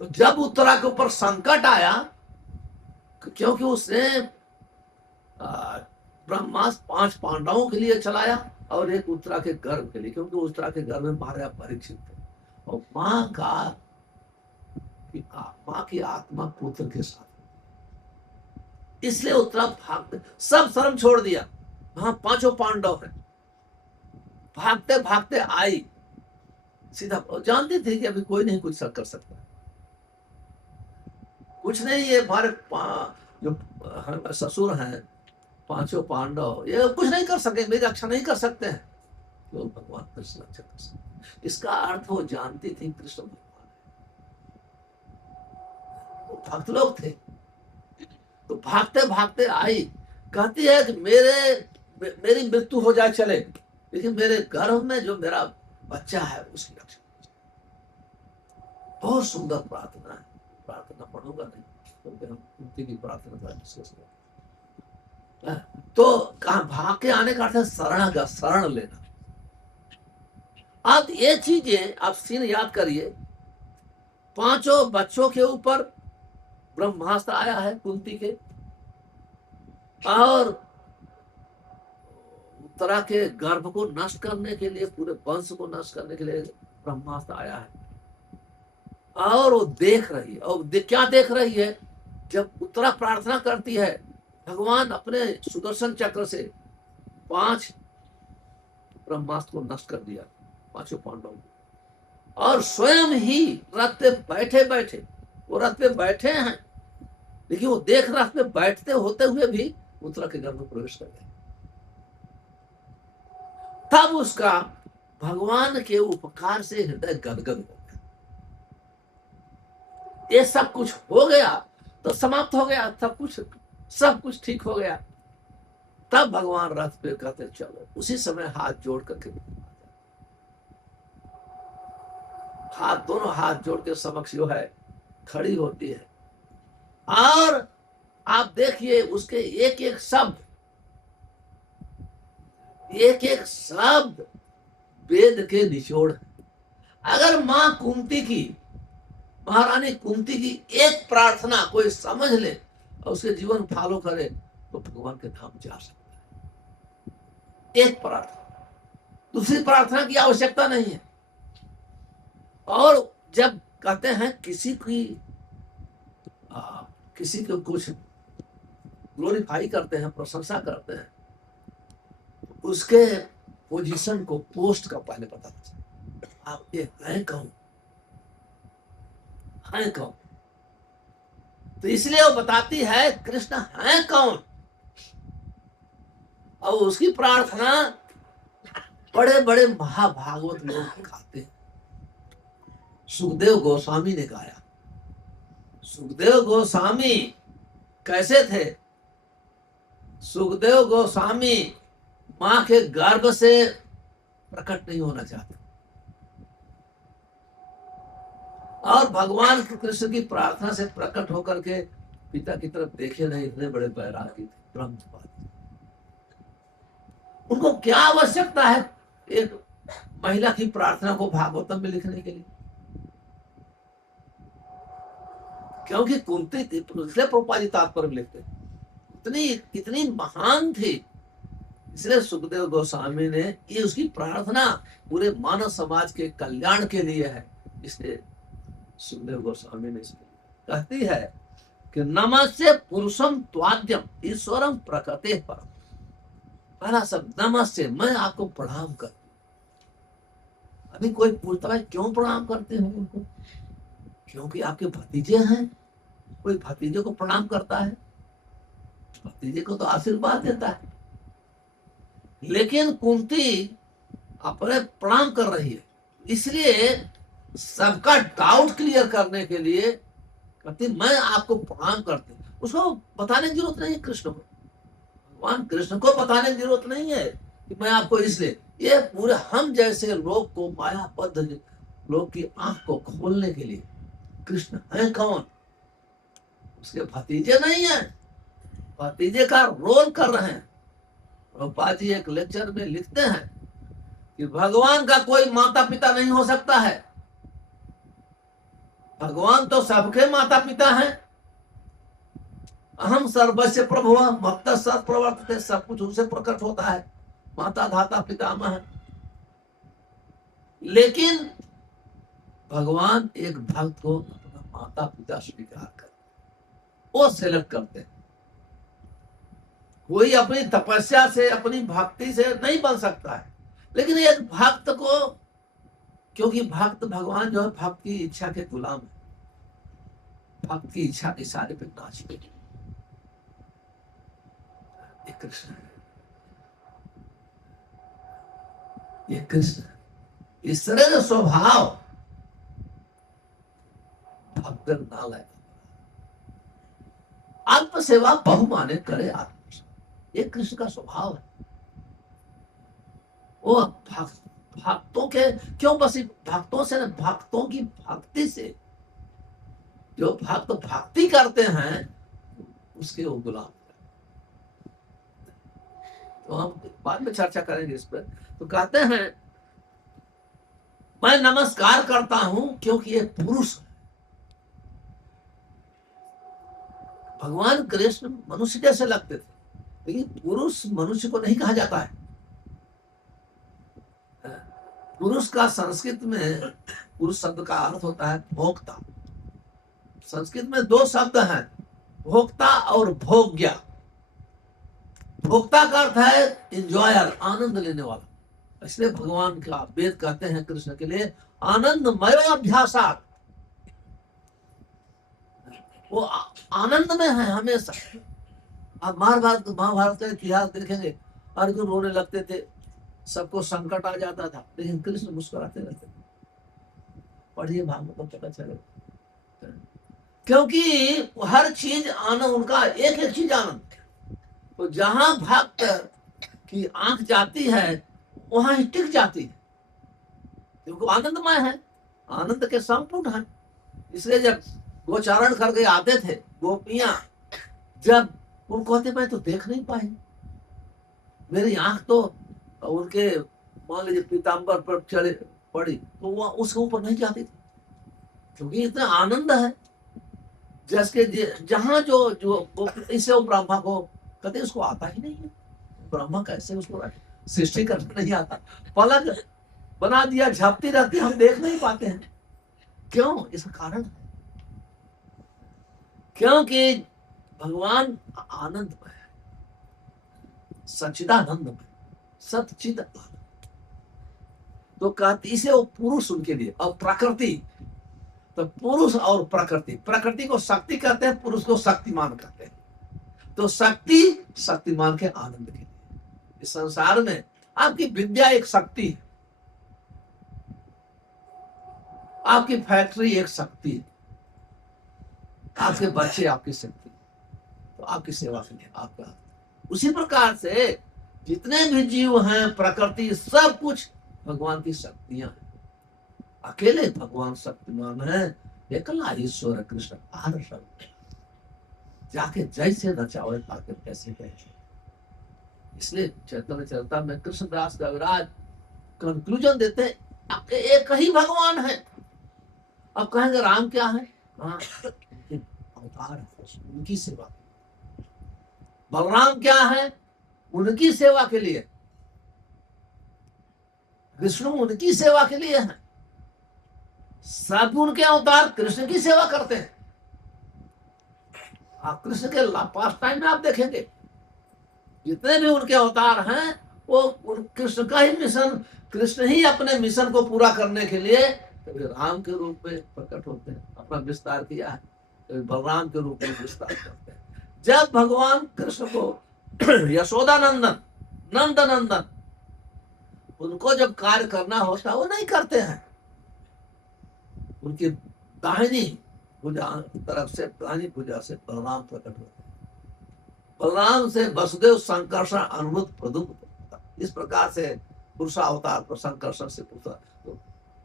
तो जब उत्तरा के ऊपर संकट आया, क्योंकि उसने ब्रह्मास्त्र 5 पांडवों के लिए चलाया और एक उत्तरा के गर्भ के लिए, क्योंकि उत्तरा के गर्भ में महाराज परीक्षित थे, और माँ की आत्मा पुत्र के साथ, इसलिए उत्तरा भागते, सब शर्म छोड़ दिया। वहां 5 पांडव हैं, भागते भागते आई सीधा, जानती थी कि अभी कोई नहीं कुछ कर सकता, कुछ नहीं। ये हमारे जो ससुर हैं 5 पांडव, ये कुछ नहीं कर सके, मेरी रक्षा नहीं कर सकते हैं, तो भगवान कृष्ण रक्षा कर सकते। इसका अर्थ वो जानती थी कृष्ण भगवान है, वो भक्त लोग थे। तो भागते भागते आई, कहती है कि मेरी मृत्यु हो जाए चले, लेकिन मेरे गर्भ में जो मेरा बच्चा है उसकी रक्षा। बहुत सुंदर प्रार्थना है, प्रार्थना पढ़ूंगा नहीं तो मुक्ति की प्रार्थना का विशेष। तो कहा भाग के आने का अर्थ है शरण लेना। अब ये चीजें आप सीन याद करिए, 5 बच्चों के ऊपर ब्रह्मास्त्र आया है कुंती के, और उत्तरा के गर्भ को नष्ट करने के लिए, पूरे वंश को नष्ट करने के लिए ब्रह्मास्त्र आया है। और वो देख रही है, और क्या देख रही है? जब उत्तरा प्रार्थना करती है, भगवान अपने सुदर्शन चक्र से 5 ब्रह्मास्त्र को नष्ट कर दिया, 5 पांडवों को, और स्वयं ही रथ पे बैठे बैठे, वो रथ पे बैठे हैं, लेकिन वो देख रथ पे बैठते होते हुए भी उत्तरा के गर्भ में प्रवेश कर गए। तब उसका भगवान के उपकार से हृदय गदगद हो गया। ये सब कुछ हो गया तो समाप्त हो गया, सब कुछ ठीक हो गया। तब भगवान रथ पे कहते चलो, उसी समय हाथ जोड़ करके, दोनों हाथ जोड़ के समक्ष जो है खड़ी होती है, और आप देखिए उसके एक एक शब्द वेद के निचोड़ है। अगर मां कुंती की, महारानी कुंती की एक प्रार्थना कोई समझ ले और उसके जीवन फॉलो करे तो भगवान के धाम जा सकता है। एक प्रार्थना, दूसरी प्रार्थना की आवश्यकता नहीं है। और जब कहते हैं किसी को कुछ ग्लोरीफाई करते हैं, प्रशंसा करते हैं, उसके पोजीशन को, पोस्ट का पहले पता चलता। आप ये हैं कौन, हैं कौन? तो इसलिए वो बताती है कृष्ण हैं कौन। और उसकी प्रार्थना बड़े बड़े महाभागवत लोग गाते हैं। सुखदेव गोस्वामी ने गाया। सुखदेव गोस्वामी कैसे थे? सुखदेव गोस्वामी मां के गर्भ से प्रकट नहीं होना चाहते और भगवान कृष्ण की प्रार्थना से प्रकट होकर के पिता की तरफ देखे नहीं। इतने बड़े बैरागी थे, ब्रह्मवादी। उनको क्या आवश्यकता है एक महिला की प्रार्थना को भागवतम में लिखने के लिए? क्योंकि कुंती थी, इसलिए प्रभुपाद जी तात्पर्य लिखते, कितनी महान थी। इसलिए सुखदेव गोस्वामी ने, ये उसकी प्रार्थना पूरे मानव समाज के कल्याण के लिए है। इसलिए सुखदेव गोस्वामी ने कहती है कि नमस्ते पुरुषम त्वाद्यम ईश्वरम प्रकृते परम। पहला शब्द नमस्ते, मैं आपको प्रणाम कर। अभी कोई पूछता है क्यों प्रणाम करते हो उनको? क्योंकि आपके भतीजे हैं। कोई भतीजे को प्रणाम करता है, भतीजे को तो आशीर्वाद देता है। लेकिन कुंती अपने प्रणाम कर रही है, इसलिए सबका डाउट क्लियर करने के लिए कहती मैं आपको प्रणाम करती हूँ। उसको बताने की जरूरत नहीं है कृष्ण को, भगवान कृष्ण को बताने की जरूरत नहीं है कि मैं आपको, इसलिए ये पूरे हम जैसे लोग को, मायाबद्ध लोग की आंख को खोलने के लिए कृष्ण है कौन, उसके भतीजे नहीं है, भतीजे का रोल कर रहे हैं। प्रभुपाद जी एक लेक्चर में लिखते हैं कि भगवान का कोई माता पिता नहीं हो सकता है। भगवान तो सबके माता पिता हैं। अहम सर्वस्य प्रभु भक्त सत्प्रवर्तते, सब कुछ उनसे प्रकट होता है, माता धाता पितामह। लेकिन भगवान एक भक्त को अपना माता पिता स्वीकार कर, वो सेलेक्ट करते हैं। कोई अपनी तपस्या से, अपनी भक्ति से नहीं बन सकता है, लेकिन एक भक्त को, क्योंकि भक्त भगवान जो है भक्त की इच्छा के गुलाम है, भक्त की इच्छा के सारे पे नाचते। ये कृष्ण है, ये कृष्ण है। इस तरह का स्वभाव भक्त नालय, आत्म सेवा बहुमाने करे आत्म, ये कृष्ण का स्वभाव है। वो भक्तों के, क्यों बस भक्तों से, भक्तों की भक्ति से, जो भक्त भक्ति करते हैं उसके वो गुलाम। तो हम बाद में चर्चा करेंगे इस पर। तो कहते हैं मैं नमस्कार करता हूं क्योंकि ये पुरुष है। भगवान कृष्ण मनुष्य जैसे लगते थे, लेकिन पुरुष मनुष्य को नहीं कहा जाता है। पुरुष का संस्कृत में, पुरुष शब्द का अर्थ होता है भोक्ता। संस्कृत में दो शब्द हैं, भोक्ता और भोग्य। भोक्ता का अर्थ है एंजॉयर, आनंद लेने वाला। इसलिए भगवान का वेद कहते हैं कृष्ण के लिए आनंदमय अभ्यासात, वो आनंद में है हमेशा। आप महाभारत का इतिहास देखेंगे, अर्जुन रोने लगते थे, सबको संकट आ जाता था, लेकिन कृष्ण मुस्कुराते रहते थे। पढ़िए भागवत तो पता चलेगा, क्योंकि हर चीज आनंद, उनका एक एक चीज आनंद। तो जहां भक्त की आंख जाती है वहां ही टिक जाती है, क्योंकि आनंदमय है, आनंद के संपूर्ण है। इसलिए जब गोचारण करके आते थे गोपियां, जब वो कहते मैं तो देख नहीं पाई, मेरी आंख तो उनके मान लीजिए पीताम्बर पर चढ़े पड़ी तो वो उसके ऊपर नहीं जाती थी, क्योंकि इतना आनंद है। जैसे जहां जो जो इससे वो ब्रह्मा को कहते उसको आता ही नहीं है, ब्रह्मा कैसे उसको सृष्टि करना नहीं आता, पलक बना दिया, झपटी रहती, हम देख नहीं पाते हैं। क्यों? इसका कारण है क्योंकि भगवान आनंदमय है, सच्चिदानंदमय, सच्चिद आनंद। तो कहते इसे वो पुरुष उनके लिए, और प्रकृति, तो पुरुष और प्रकृति, प्रकृति को शक्ति कहते हैं, पुरुष को शक्तिमान कहते हैं। तो शक्ति शक्तिमान के आनंद के लिए। इस संसार में आपकी विद्या एक शक्ति है, आपकी फैक्ट्री एक शक्ति है, आपके बच्चे आपकी शक्ति, तो आपकी सेवा के लिए आपका। उसी प्रकार से जितने भी जीव हैं, प्रकृति, सब कुछ भगवान की शक्तियां हैं। अकेले भगवान शक्तिमान है, एकला ईश्वर कृष्ण आर सब, जाके जैसे नचावे ताके कैसे कैसे। इसलिए चैतन्य चरिता में कृष्णदास कविराज कंक्लूजन देते हैं, आपके एक ही भगवान है। अब कहेंगे राम क्या है? हाँ, अवतार है, उनकी सेवा। बलराम क्या है? उनकी सेवा के लिए। विष्णु उनकी सेवा के लिए है। सब उनके अवतार कृष्ण की सेवा करते हैं। आप कृष्ण के पास टाइम में आप देखेंगे जितने भी उनके अवतार हैं, वो कृष्ण का ही मिशन, कृष्ण ही अपने मिशन को पूरा करने के लिए कभी राम के रूप में प्रकट होते हैं, अपना विस्तार किया है, कभी बलराम के रूप में विस्तार करते हैं। जब भगवान कृष्ण को यशोदानंदन, नंदनंदन, उनको जब कार्य करना होता वो नहीं करते हैं। उनकी दाहिनी भुजा तरफ से, दाहिनी भुजा से बलराम प्रकट होते हैं। बलराम से वसुदेव संकर्षण अनुरुद्ध प्रद्युम्न, इस प्रकार से पुरुषावतार पर संकर्षण से पुरुष, तो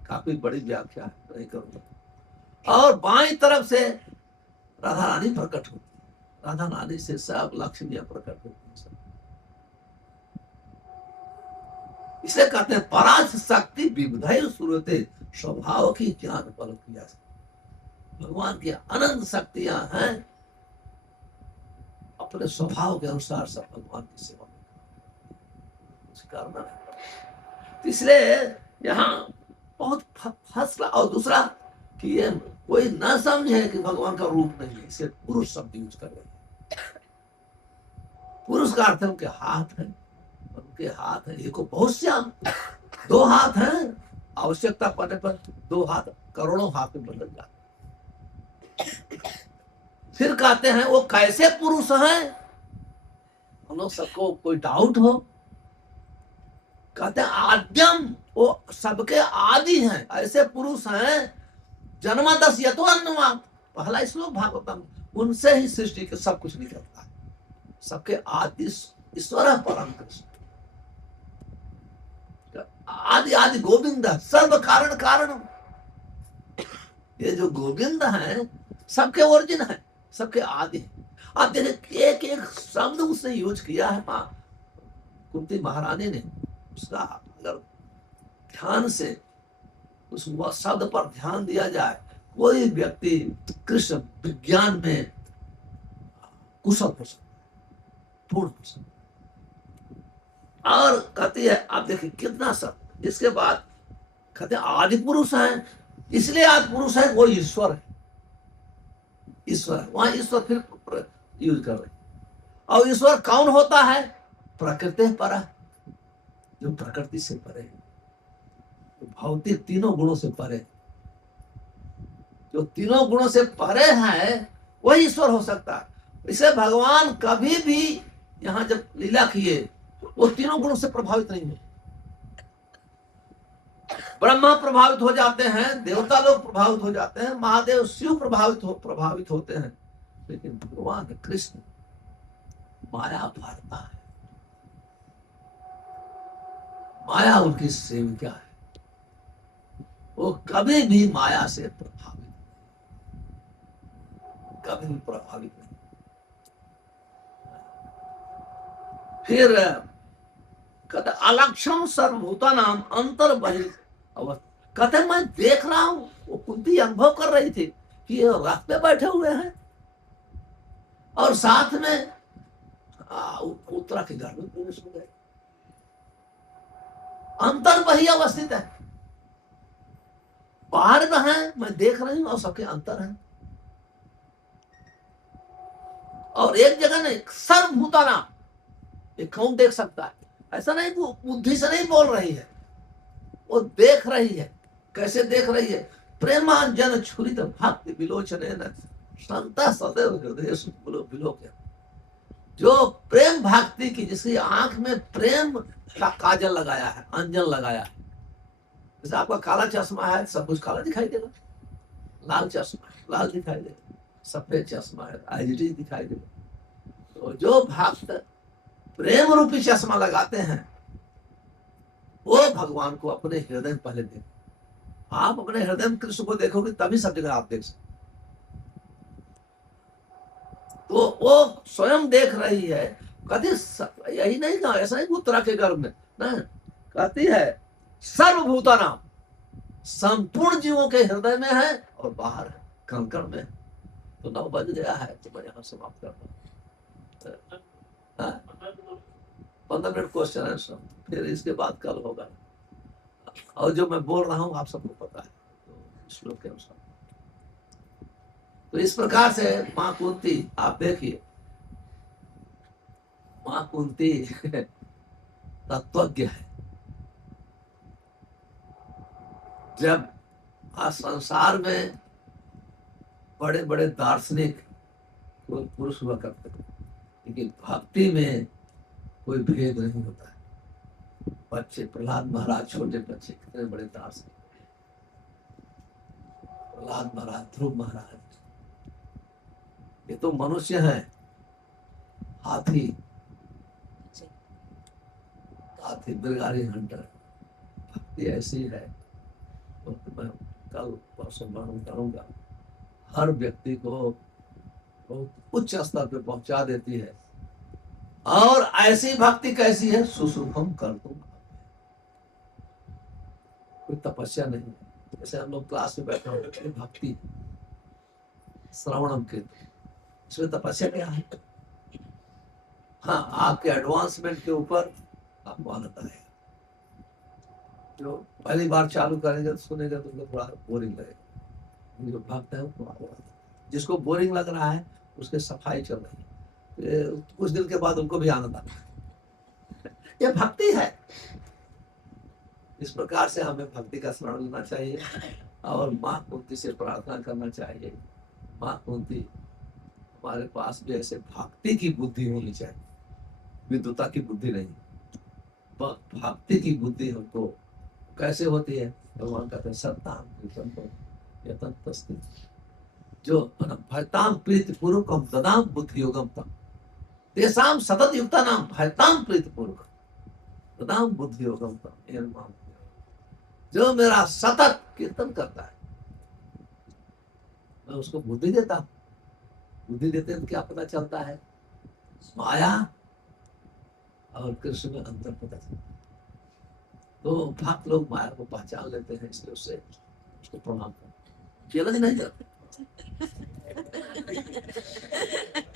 काफी बड़ी व्याख्या है, नहीं करूंगा। और बाईं तरफ से राधा रानी प्रकट होती है, राधा रानी से सब लक्ष्मियां प्रकट होती है। इसे कहते हैं पराश शक्ति विविधय सुरते, स्वभाव की ज्ञान बल किया। भगवान की अनंत शक्तियां हैं, अपने स्वभाव के अनुसार सब भगवान की सेवा करना है। इसलिए यहाँ बहुत फसला। और दूसरा कि ये कोई न समझे कि भगवान का रूप नहीं है, इसे पुरुष शब्द यूज कर रहे हैं। पुरुष का अर्थ है उनके हाथ है, उनके हाथ है, एक बहुत श्याम, दो हाथ हैं, आवश्यकता पड़ने पर दो हाथ करोड़ों हाथ में बदल जाते। फिर कहते हैं वो कैसे पुरुष हैं? हम लोग सबको कोई डाउट हो, कहते हैं आद्यम, वो सबके आदि हैं, ऐसे पुरुष हैं जन्मदस यतो अन्नवान, पहला श्लोक भागवतम, उनसे ही सृष्टि के सब कुछ निकलता है। सबके आदि ईश्वर परम कृष्ण, आदि आदि गोविंद, सर्व कारण कारण। ये जो गोविंद है सबके ओरिजिन है, सबके आदि है। आप देखिए एक एक शब्द उसने यूज किया है। कुंती महारानी ने उसका अगर ध्यान से उस शब्द पर ध्यान दिया जाए, कोई व्यक्ति कृष्ण विज्ञान में कुशल हो सकता है, पूर्ण हो सकता है। और कहती है, आप देखिए कितना शब्द। इसके बाद कहते हैं आदि पुरुष है, इसलिए आदि पुरुष है, वो ईश्वर है, ईश्वर है। वहां ईश्वर फिर यूज कर रहे। और ईश्वर कौन होता है? प्रकृति पर, जो प्रकृति से परे, तो भौतिक तीनों गुणों से परे, जो तीनों गुणों से परे है वही ईश्वर हो सकता है। इसे भगवान कभी भी यहां जब लीला किए वो तीनों गुणों से प्रभावित नहीं हुए। ब्रह्मा प्रभावित हो जाते हैं, देवता लोग प्रभावित हो जाते हैं, महादेव शिव प्रभावित होते हैं, लेकिन भगवान कृष्ण माया भरता है, माया उनकी सेविका है, वो कभी भी माया से प्रभावित, कभी भी प्रभावित नहीं। फिर कहते अलक्षण सर्वभूतानाम अंतर बहिर् अवस्था। कहते मैं देख रहा हूं, वो कुंती अनुभव कर रही थी कि ये रथ पे बैठे हुए हैं और साथ में उत्तरा के घर में प्रवेश हो गए। अंतर बही अवस्थित है, बाहर में है, मैं देख रही हूं और सबके अंतर है। और एक जगह नहीं, सर्वभूताना, ये कौन देख सकता है? ऐसा नहीं, वो बुद्धि से नहीं बोल रही है, वो देख रही है। कैसे देख रही है? प्रेमांजन छुरित भक्ति विलोचने न संता सदैव हृदय विलोक। जो प्रेम भक्ति की, जिसकी आंख में प्रेम का काजल लगाया है, अंजन लगाया है। जैसे आपका काला चश्मा है, सब कुछ काला दिखाई देगा। लाल चश्मा है, लाल दिखाई देगा। सफेद चश्मा है, आईडी दिखाई देगा। तो जो भक्त प्रेम रूपी चश्मा लगाते हैं, वो भगवान को अपने हृदय में पहले देखो। आप अपने हृदय में कृष्ण को देखोगे तभी सब जगह आप देख सकते। तो वो स्वयं देख रही है। कहती यही नहीं कहा, ऐसा नहीं उत्तरा के गर्भ में नहीं, कहती है सर्वभूतानाम, संपूर्ण जीवों के हृदय में है और बाहर है, कंकड़ में। तो 9 बज गया है, तो मैं यहाँ समाप्त करता हूँ। 15 मिनट क्वेश्चन आंसर, फिर इसके बाद कल होगा। और जो मैं बोल रहा हूँ आप सबको पता है, तो श्लोक के अनुसार। तो इस प्रकार से मां कुंती, आप देखिए, मां कुंती तत्वज्ञ है। जब आज संसार में बड़े बड़े दार्शनिक कोई पुरुष हुआ करते थे, लेकिन भक्ति में कोई भेद नहीं होता है। बच्चे, प्रहलाद महाराज, छोटे बच्चे कितने बड़े दार्शनिक, प्रहलाद महाराज, ध्रुव महाराज, ये तो मनुष्य है। हाथी बिरगारी हंटर, भक्ति ऐसी है। तो मैं कल परसों वर्णन करूंगा। हर व्यक्ति को बहुत उच्च स्तर पे पहुंचा देती है। और ऐसी भक्ति कैसी है? सुसुखम कर तुम, कोई तपस्या नहीं है। जैसे हम लोग क्लास में बैठे होते, भक्ति श्रवणम के, इसमें तपस्या क्या है? हाँ, आपके एडवांसमेंट के ऊपर आपको आनंद आएगा। जो पहली बार चालू करेंगे तो सुनेगा तो उनको थोड़ा बोरिंग लगेगा। जो भक्त है उनको, जिसको बोरिंग लग रहा है उसके सफाई चल रही है, कुछ दिन के बाद उनको भी आनंद आता है। ये भक्ति है। इस प्रकार से हमें भक्ति का स्मरण लेना चाहिए और मां कुंती से प्रार्थना करना चाहिए। मां कुंती, हमारे पास भी ऐसे भक्ति की बुद्धि होनी चाहिए, विद्वता की बुद्धि नहीं, भक्ति की बुद्धि हमको कैसे होती है? भगवान कहते हैं सत्ताम यतन तस्ति, जो भयताम प्रीति पूर्वकम ददाम बुद्धि योगम तम तेसाम सतत युक्ता नाम भयताम प्रीति पूर्वक ददाम बुद्धि योगम तम। जो मेरा सतत कीर्तन करता है, मैं उसको बुद्धि देता हूं। बुद्धि देते हैं क्या पता चलता है? माया और कृष्ण में अंतर पता चलता है। तो भक्त लोग माया को पहचान लेते हैं, इसलिए उससे उसको प्रणाम करते, जलन नहीं करते,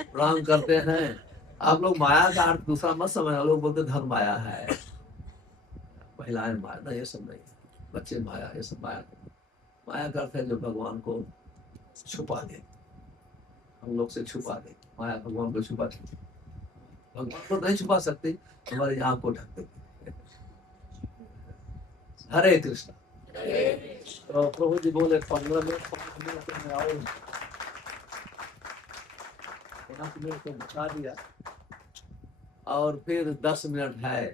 प्रणाम करते हैं। आप लोग माया का अर्थ दूसरा मत समझ। लोग बोलते धन माया है, महिलाएं माया, ना ये सब नहीं, बच्चे माया, ये सब माया। माया का अर्थ है जो भगवान को छुपा दे, हम लोग से छुपा दे। माया भगवान को छुपा दे, भगवान को नहीं छुपा सकती, हमारी आंख को ढक देती। हरे कृष्ण। तो प्रभु जी बोले 15 मिनट 5 मिनट में आओ, 5 मिनट तो बता दिया और फिर 10 मिनट है।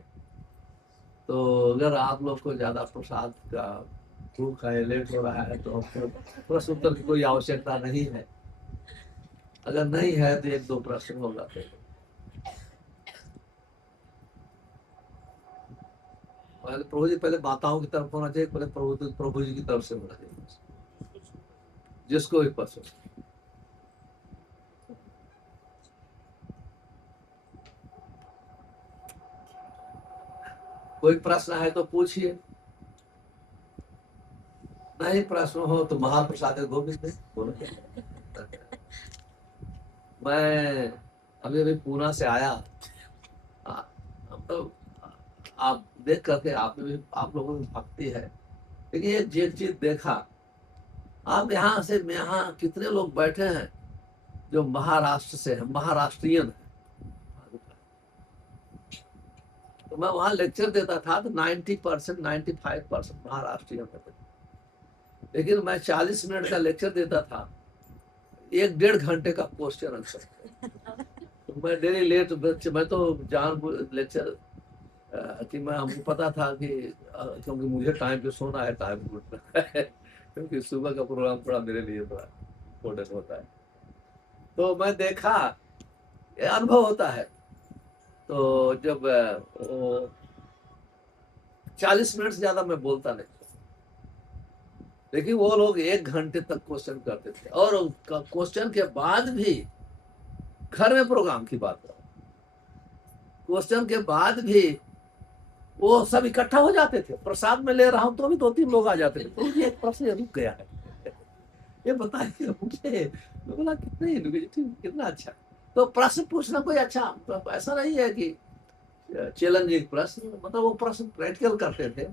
तो अगर आप लोग को ज्यादा प्रसाद का भूख है, लेट हो रहा है, तो प्रश्न उत्तर की कोई आवश्यकता नहीं है। अगर नहीं है तो 1-2 प्रश्न होगा। पहले प्रभु जी, पहले माताओं की तरफ होना चाहिए, पहले प्रभु जी की तरफ से होना चाहिए, जिसको भी पसंद। कोई प्रश्न है तो पूछिए, नहीं प्रश्न हो तो महाप्रसाद गोविंद बोलो। मैं अभी अभी पूना से आया। तो आप देख करके आप में भी, आप लोगों में भक्ति है, लेकिन एक चीज देखा, आप यहाँ से यहाँ कितने लोग बैठे हैं जो महाराष्ट्र से है, महाराष्ट्रियन है। तो मैं वहां लेक्चर देता था तो 90% 95% महाराष्ट्रियन थे, लेकिन मैं 40 मिनट का लेक्चर देता था, 1-1.5 घंटे का क्वेश्चन आंसर। तो मैं डेली लेट, मैं तो जान लेक्चर कि मैं, हमको पता था कि क्योंकि मुझे टाइम पे सोना है, टाइम पे उठना है, क्योंकि सुबह का प्रोग्राम थोड़ा मेरे लिए थोड़ा इम्पोर्टेंट होता है। तो मैं देखा, ये अनुभव होता है। तो जब 40 मिनट से ज्यादा मैं बोलता नहीं, लेकिन वो लोग 1 घंटे तक क्वेश्चन करते थे, और क्वेश्चन के बाद भी घर में प्रोग्राम की बात करो, क्वेश्चन के बाद भी वो सब इकट्ठा हो जाते थे। प्रसाद में ले रहा हूं तो भी 2-3 लोग आ जाते थे। तो ये एक प्रश्न रुक गया है, ये बताइए मुझे। मैं बोला कितना अच्छा। तो प्रश्न पूछना कोई अच्छा, तो ऐसा नहीं है कि चैलेंजिंग प्रश्न, मतलब वो प्रश्न प्रैक्टिकल करते थे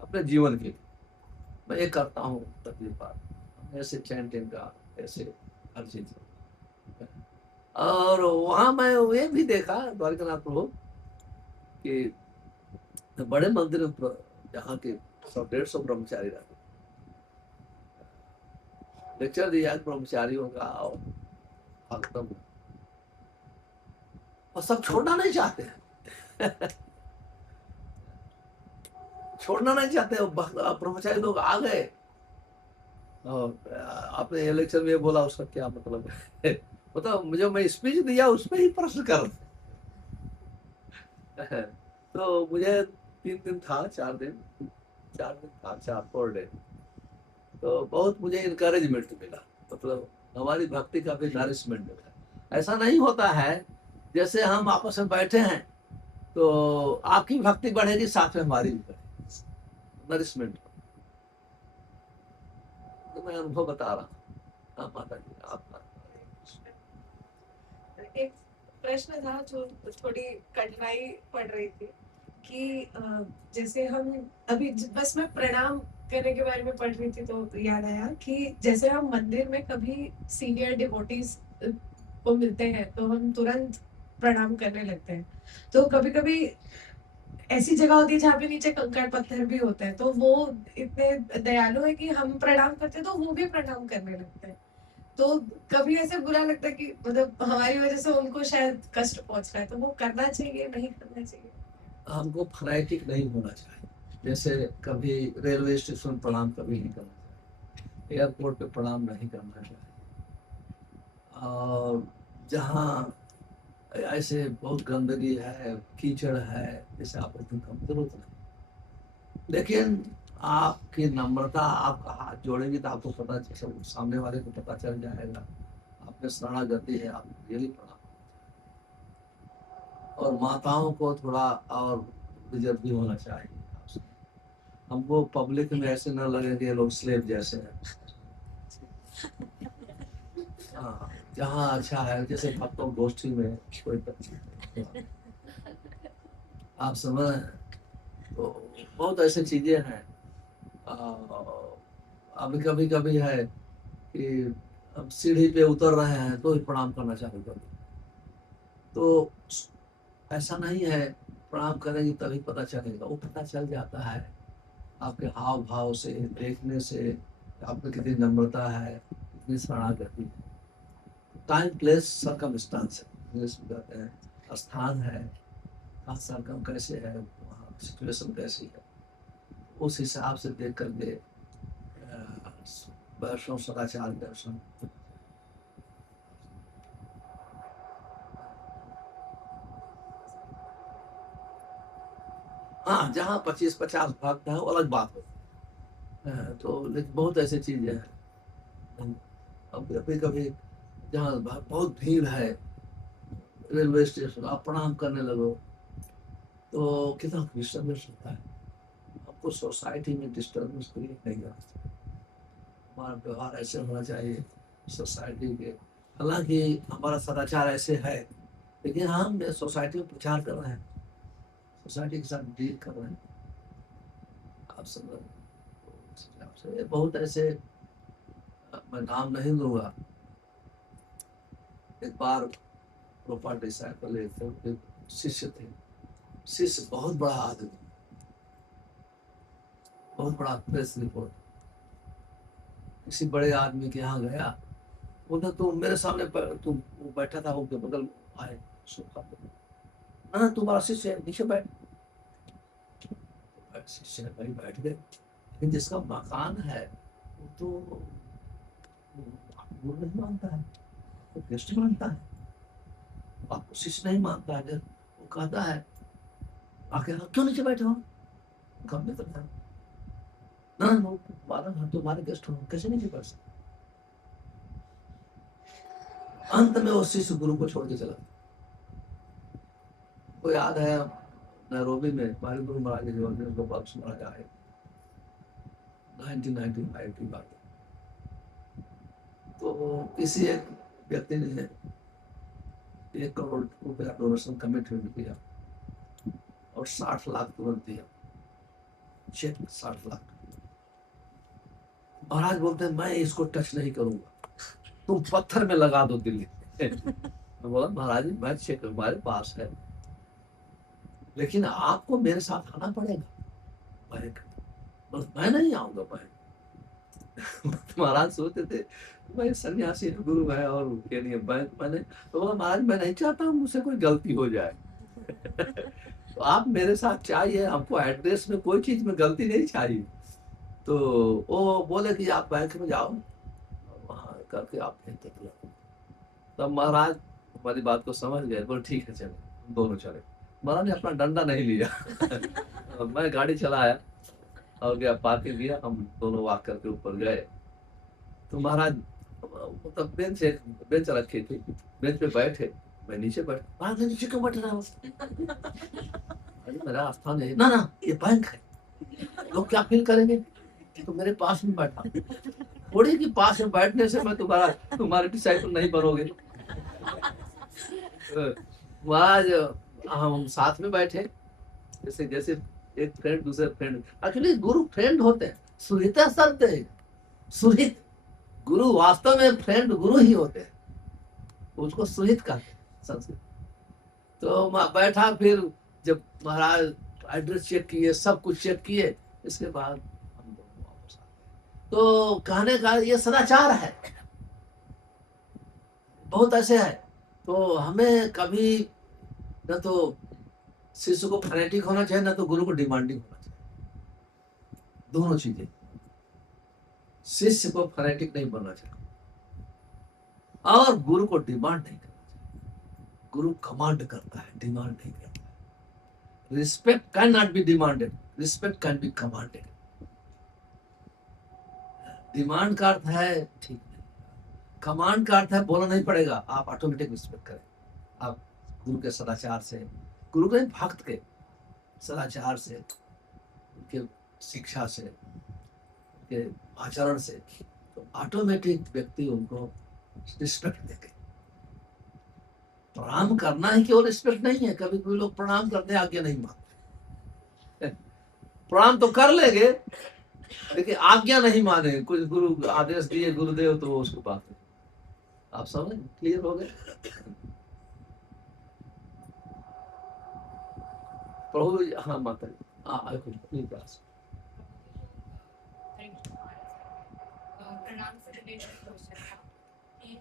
अपने जीवन के लिए। मैं ये करता हूँ तकलीफ, ऐसे चैंटिंग का, ऐसे हर चीज। और वहां मैं ये भी देखा द्वारकानाथ प्रभु कि बड़े मंदिर में जहाँ के 100-150 ब्रह्मचारी रहते, लेक्चर दिया ब्रह्मचारियों का और भक्तों, और सब छोड़ना नहीं चाहते हैं। छोड़ना नहीं चाहते। ब्रह्मचारी लोग आ गए, और आपने लेक्चर में बोला, उसका क्या मतलब है? मतलब मुझे, मैं स्पीच दिया उसमें ही प्रश्न कर। तो मुझे 3 दिन था, 4 दिन था, 4 डे। तो बहुत मुझे इनकरेजमेंट मिला, मतलब हमारी भक्ति का भी नरिशमेंट मिला। ऐसा नहीं होता है जैसे हम आपस में बैठे हैं तो आपकी भक्ति बढ़ेगी, साथ में हमारी भी बढ़ेगी, नरिशमेंट। तो मैं अनुभव बता रहा हूँ। हाँ माता जी, आप एक प्रश्न था जो थोड़ी कठिनाई पड़ रही थी कि जैसे हम अभी बस मैं प्रणाम करने के बारे में पढ़ रही थी तो याद आया कि जैसे हम मंदिर में कभी सीनियर डिवोटीज को मिलते हैं तो हम तुरंत प्रणाम करने लगते हैं। तो कभी कभी ऐसी जगह होती है जहाँ पे नीचे कंकड़ पत्थर भी होते हैं, तो वो इतने दयालु है कि हम प्रणाम करते हैं तो वो भी प्रणाम करने लगते हैं। तो कभी ऐसे बुरा लगता है कि मतलब हमारी वजह से उनको शायद कष्ट पहुंच रहा है, तो वो करना चाहिए, नहीं करना चाहिए? हमको फनाइटिक नहीं होना चाहिए। जैसे कभी रेलवे स्टेशन प्रणाम कभी नहीं करना चाहिए, एयरपोर्ट पे प्रणाम नहीं करना चाहिए, और जहाँ ऐसे बहुत गंदगी है, कीचड़ है, जैसे आप जरूरत नहीं। लेकिन आपकी नम्रता, आपका हाथ जोड़ेंगे तो आपको पता चल, सामने वाले को पता चल जाएगा आपने शरणागति है, आप रियली प्रणाम। और माताओं को थोड़ा और रिजर्व भी होना चाहिए आपसे। हमको पब्लिक में ऐसे न लगे कि ये लोग स्लेव जैसे हैं। हाँ, जहाँ अच्छा है, जैसे भक्तों गोष्ठी में कोई आप समझ, तो बहुत ऐसी चीजें हैं। अभी कभी कभी है कि अब सीढ़ी पे उतर रहे हैं तो ही प्रणाम करना चालू कर दो, तो ऐसा नहीं है। प्रणाम करेंगे तभी पता चलेगा, वो पता चल जाता है आपके हाव भाव से, देखने से आप में कितनी नम्रता है, कितनी शरणागति है। टाइम प्लेस सर्कमस्टांस इंग्लिश में कहते हैं, स्थान है, सर्कम कैसे है, वहाँ सिचुएशन कैसी है, उस हिसाब से देख करके वैष्णव सदाचार दर्शन। हाँ, जहाँ 25-50 भक्त है वो अलग बात है। तो लेकिन बहुत ऐसी चीजें हैं। अब कभी कभी जहाँ बहुत भीड़ है, रेलवे स्टेशन, आप प्रणाम करने लगो, तो कितना डिस्टर्बेंस होता है। आपको सोसाइटी में डिस्टर्बेंस क्रिएट नहीं करना चाहिए। हमारा व्यवहार ऐसे होना चाहिए सोसाइटी के, हालांकि हमारा सदाचार ऐसे है, लेकिन हम सोसाइटी में प्रचार कर रहे हैं, सोसाइटी के साथ डील कर रहे हैं। आप समझ रहे हैं? तो इस हिसाब से बहुत ऐसे, मैं नाम नहीं लूंगा। एक बार प्रोपर डिसाइपल एक शिष्य थे, शिष्य बहुत बड़ा आदमी, बहुत बड़ा प्रेस रिपोर्ट, किसी बड़े आदमी के यहाँ गया, बोलता तू मेरे सामने तू वो बैठा था, उनके बगल में आए सोफा पे, ना तुम्हारा शिष्य है, नीचे बैठ। शिष्य ने भाई बैठ गए, लेकिन जिसका मकान है वो तो गुरु नहीं मानता है, वो गेस्ट मानता है, आपको शिष्य नहीं मानता है। वो कहता है आके क्यों नीचे बैठे हो, कब में करता है ना, तुम्हारे गेस्ट हो, कैसे नीचे बैठ सकते। अंत में वो शिष्य गुरु को छोड़ के चला। को याद है नैरोबी में हमारे गुरु महाराज के जीवन में उनको बख्श महाराज आए 1995 की बात है। तो किसी एक व्यक्ति ने 1 करोड़ रुपया डोनेशन कमिटमेंट किया और 60 लाख तुरंत दिया, चेक 60 लाख। महाराज बोलते हैं मैं इसको टच नहीं करूंगा, तुम पत्थर में लगा दो दिल्ली। मैं बोला महाराज मैं चेक हमारे पास है, लेकिन आपको मेरे साथ आना पड़ेगा। मैं नहीं आऊंगा। मैं महाराज सोचते थे भाई सन्यासी गुरु है और के लिए मैंने तो बोला महाराज मैं नहीं चाहता हूँ मुझसे कोई गलती हो जाए। तो आप मेरे साथ चाहिए, आपको एड्रेस में कोई चीज में गलती नहीं चाहिए। तो वो बोले कि आप बैंक में जाओ, वहाँ करके आप भेज दो। तब महाराज हमारी बात को समझ गए, बोले ठीक है चलो, हम दोनों चले। महाराज ने अपना डंडा नहीं लिया। मैं गाड़ी चलाया और गया, पार्किंग दिया, हम दोनों वॉक करके ऊपर गए। तो महाराज मतलब बेंच रखी थी, बेंच पे बैठे, मैं नीचे बैठ। महाराज नीचे क्यों बैठ रहा हूँ? अरे मेरा स्थान है ना, ये बैंक है, लोग क्या फील करेंगे तो मेरे पास में बैठा। थोड़ी कि पास में बैठने से मैं तुम्हारे डिसाइपल नहीं बनोगे। महाराज हम साथ में बैठे, जैसे जैसे एक फ्रेंड दूसरे फ्रेंड, एक्चुअली गुरु फ्रेंड होते हैं, सुहिता शब्द है, सुहित गुरु वास्तव में फ्रेंड गुरु ही होते हैं, उसको सुहित कहते हैं संस्कृत। तो मैं बैठा, फिर जब महाराज एड्रेस चेक किए, सब कुछ चेक किए, इसके बाद हम दोनों वापस आ गए। तो कहने का ये सदाचार है, बहुत ऐसे है। तो हमें कभी न तो शिष्य को फैनेटिक होना चाहिए, ना तो गुरु को डिमांडिंग होना चाहिए, दोनों चीजें। शिष्य को फैनेटिक नहीं बनना चाहिए और गुरु को डिमांड नहीं करना चाहिए। गुरु कमांड करता है, डिमांड नहीं करता है। Respect can not be demanded, respect can be commanded. Demand का अर्थ है ठीक नहीं, कमांड का अर्थ है बोलना नहीं पड़ेगा, आप ऑटोमेटिक रिस्पेक्ट करें। आप गुरु के सदाचार से, गुरु के भक्त के सदाचार से, उनके शिक्षा से, उनके आचरण से, तो ऑटोमेटिक व्यक्ति उनको रिस्पेक्ट देंगे। प्रणाम करना ही केवल रिस्पेक्ट नहीं है। कभी कोई लोग प्रणाम करते आज्ञा नहीं मानते। प्रणाम तो कर लेंगे लेकिन आज्ञा नहीं माने। कुछ गुरु आदेश दिए गुरुदेव, तो उसको बात है। आप समझ क्लियर हो गए? प्रभु हाँ माता जी, हाँ कुछ प्लीज। प्रणाम से रिलेटेड क्वेश्चन था कि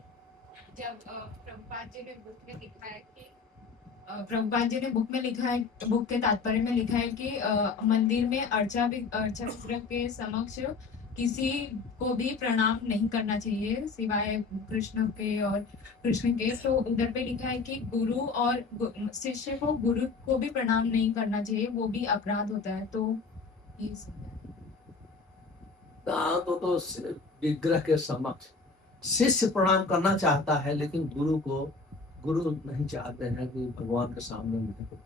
जब प्रभुपाद जी ने बुक में लिखा है कि प्रभुपाद जी ने बुक में लिखा है, बुक के तात्पर्य में लिखा है कि मंदिर में अर्चा विग्रह के समक्ष किसी को भी प्रणाम नहीं करना चाहिए सिवाय कृष्ण के और कृष्ण के। तो उधर पे लिखा है कि गुरु और शिष्य को गुरु को भी प्रणाम नहीं करना चाहिए, वो भी अपराध होता है। तो ये तो विग्रह के समक्ष शिष्य प्रणाम करना चाहता है, लेकिन गुरु नहीं चाहते हैं कि भगवान के सामने उनको।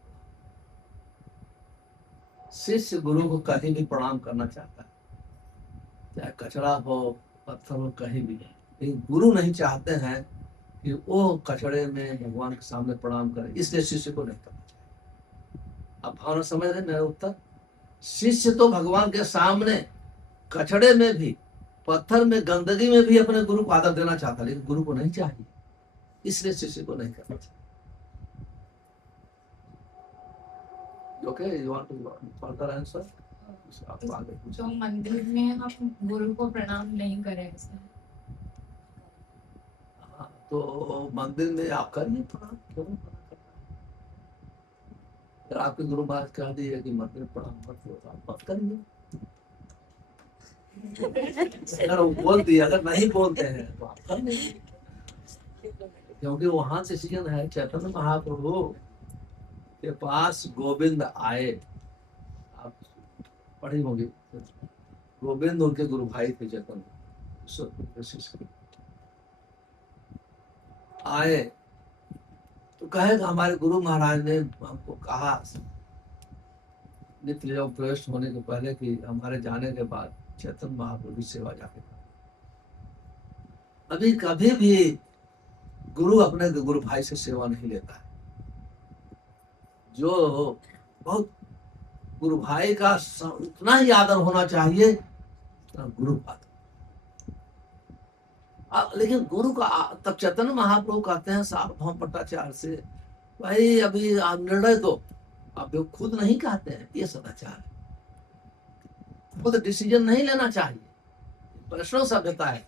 शिष्य गुरु को कहीं भी प्रणाम करना चाहता है, चाहे कचरा हो, पत्थर हो, कहीं भी। लेकिन गुरु नहीं चाहते हैं कि वो कचड़े में भगवान के सामने प्रणाम करे, इसलिए शिष्य को नहीं करना चाहिए। आप भावना समझ रहे हैं मेरा उत्तर? शिष्य तो भगवान के सामने कचड़े में भी, पत्थर में, गंदगी में भी अपने गुरु को आदर देना चाहता है, लेकिन गुरु को नहीं चाहिए, इसलिए शिष्य को नहीं करना चाहिए। Okay, you want to further answer? आप आगे पूछिए। तो मंदिर में हम गुरु को प्रणाम नहीं करें ऐसा? हाँ, तो मंदिर में आप करिए प्रणाम, क्यों मना करना है? अगर आपके गुरु महाराज कह दिए कि मंदिर में प्रणाम मत करो तो आप मत करिए। अगर वो बोल दिए, अगर नहीं बोलते हैं तो आप कर लेंगे, क्योंकि वहां से सीजन है। चैतन्य महाप्रभु के पास गोविंद आए, आप पढ़ी होंगी, गोविंद उनके गुरु भाई थे, चैतन्य आए तो कहे कि हमारे गुरु महाराज ने हमको कहा नित्य योग प्रवेश होने के पहले कि हमारे जाने के बाद चैतन्य महाप्रभु की सेवा जाके करो। अभी कभी भी गुरु अपने गुरु भाई से सेवा नहीं लेता है। जो बहुत गुरु भाई का उतना ही आदर होना चाहिए गुरु का। लेकिन गुरु का, तब चैतन्य महाप्रभु कहते हैं सार्वभौम भट्टाचार्य से, भाई अभी आप निर्णय दो। आप जो खुद नहीं कहते हैं, ये सदाचार है, खुद डिसीजन नहीं लेना चाहिए, वैष्णव सभ्यता है।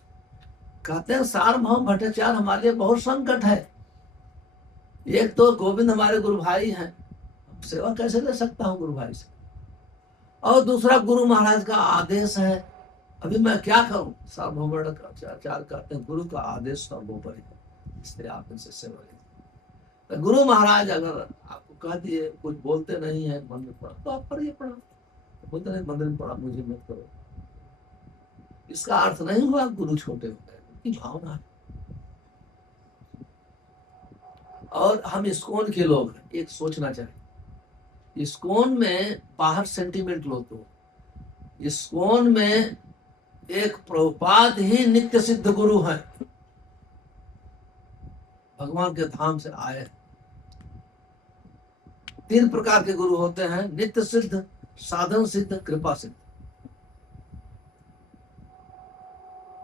कहते हैं सार्वभौम भट्टाचार्य हमारे लिए बहुत संकट है। एक तो गोविंद हमारे गुरु भाई हैं, सेवा कैसे ले सकता हूँ गुरु भाई से, और दूसरा गुरु महाराज का आदेश है, अभी मैं क्या करूं। सार्वभौम भट्टाचार्य कहते हैं गुरु का आदेश सर्वोपरि है, इसलिए आप इनसे सेवा लें। तो गुरु महाराज अगर आपको कह दिए, कुछ बोलते नहीं है, मंदिर पढ़ा तो आप पढ़िए प्रणाम, बोलते नहीं मंदिर में पढ़ा मुझे मत करो, इसका अर्थ नहीं हुआ गुरु छोटे हो गए, उनकी भावना है। और हम इस्कॉन के लोग हैं, एक सोचना चाहिए, इस्कॉन में बाहर सेंटिमेंट लोग तो, इस्कॉन में एक प्रभुपाद ही नित्य सिद्ध गुरु हैं, भगवान के धाम से आए। 3 प्रकार के गुरु होते हैं, नित्य सिद्ध, साधन सिद्ध, कृपा सिद्ध।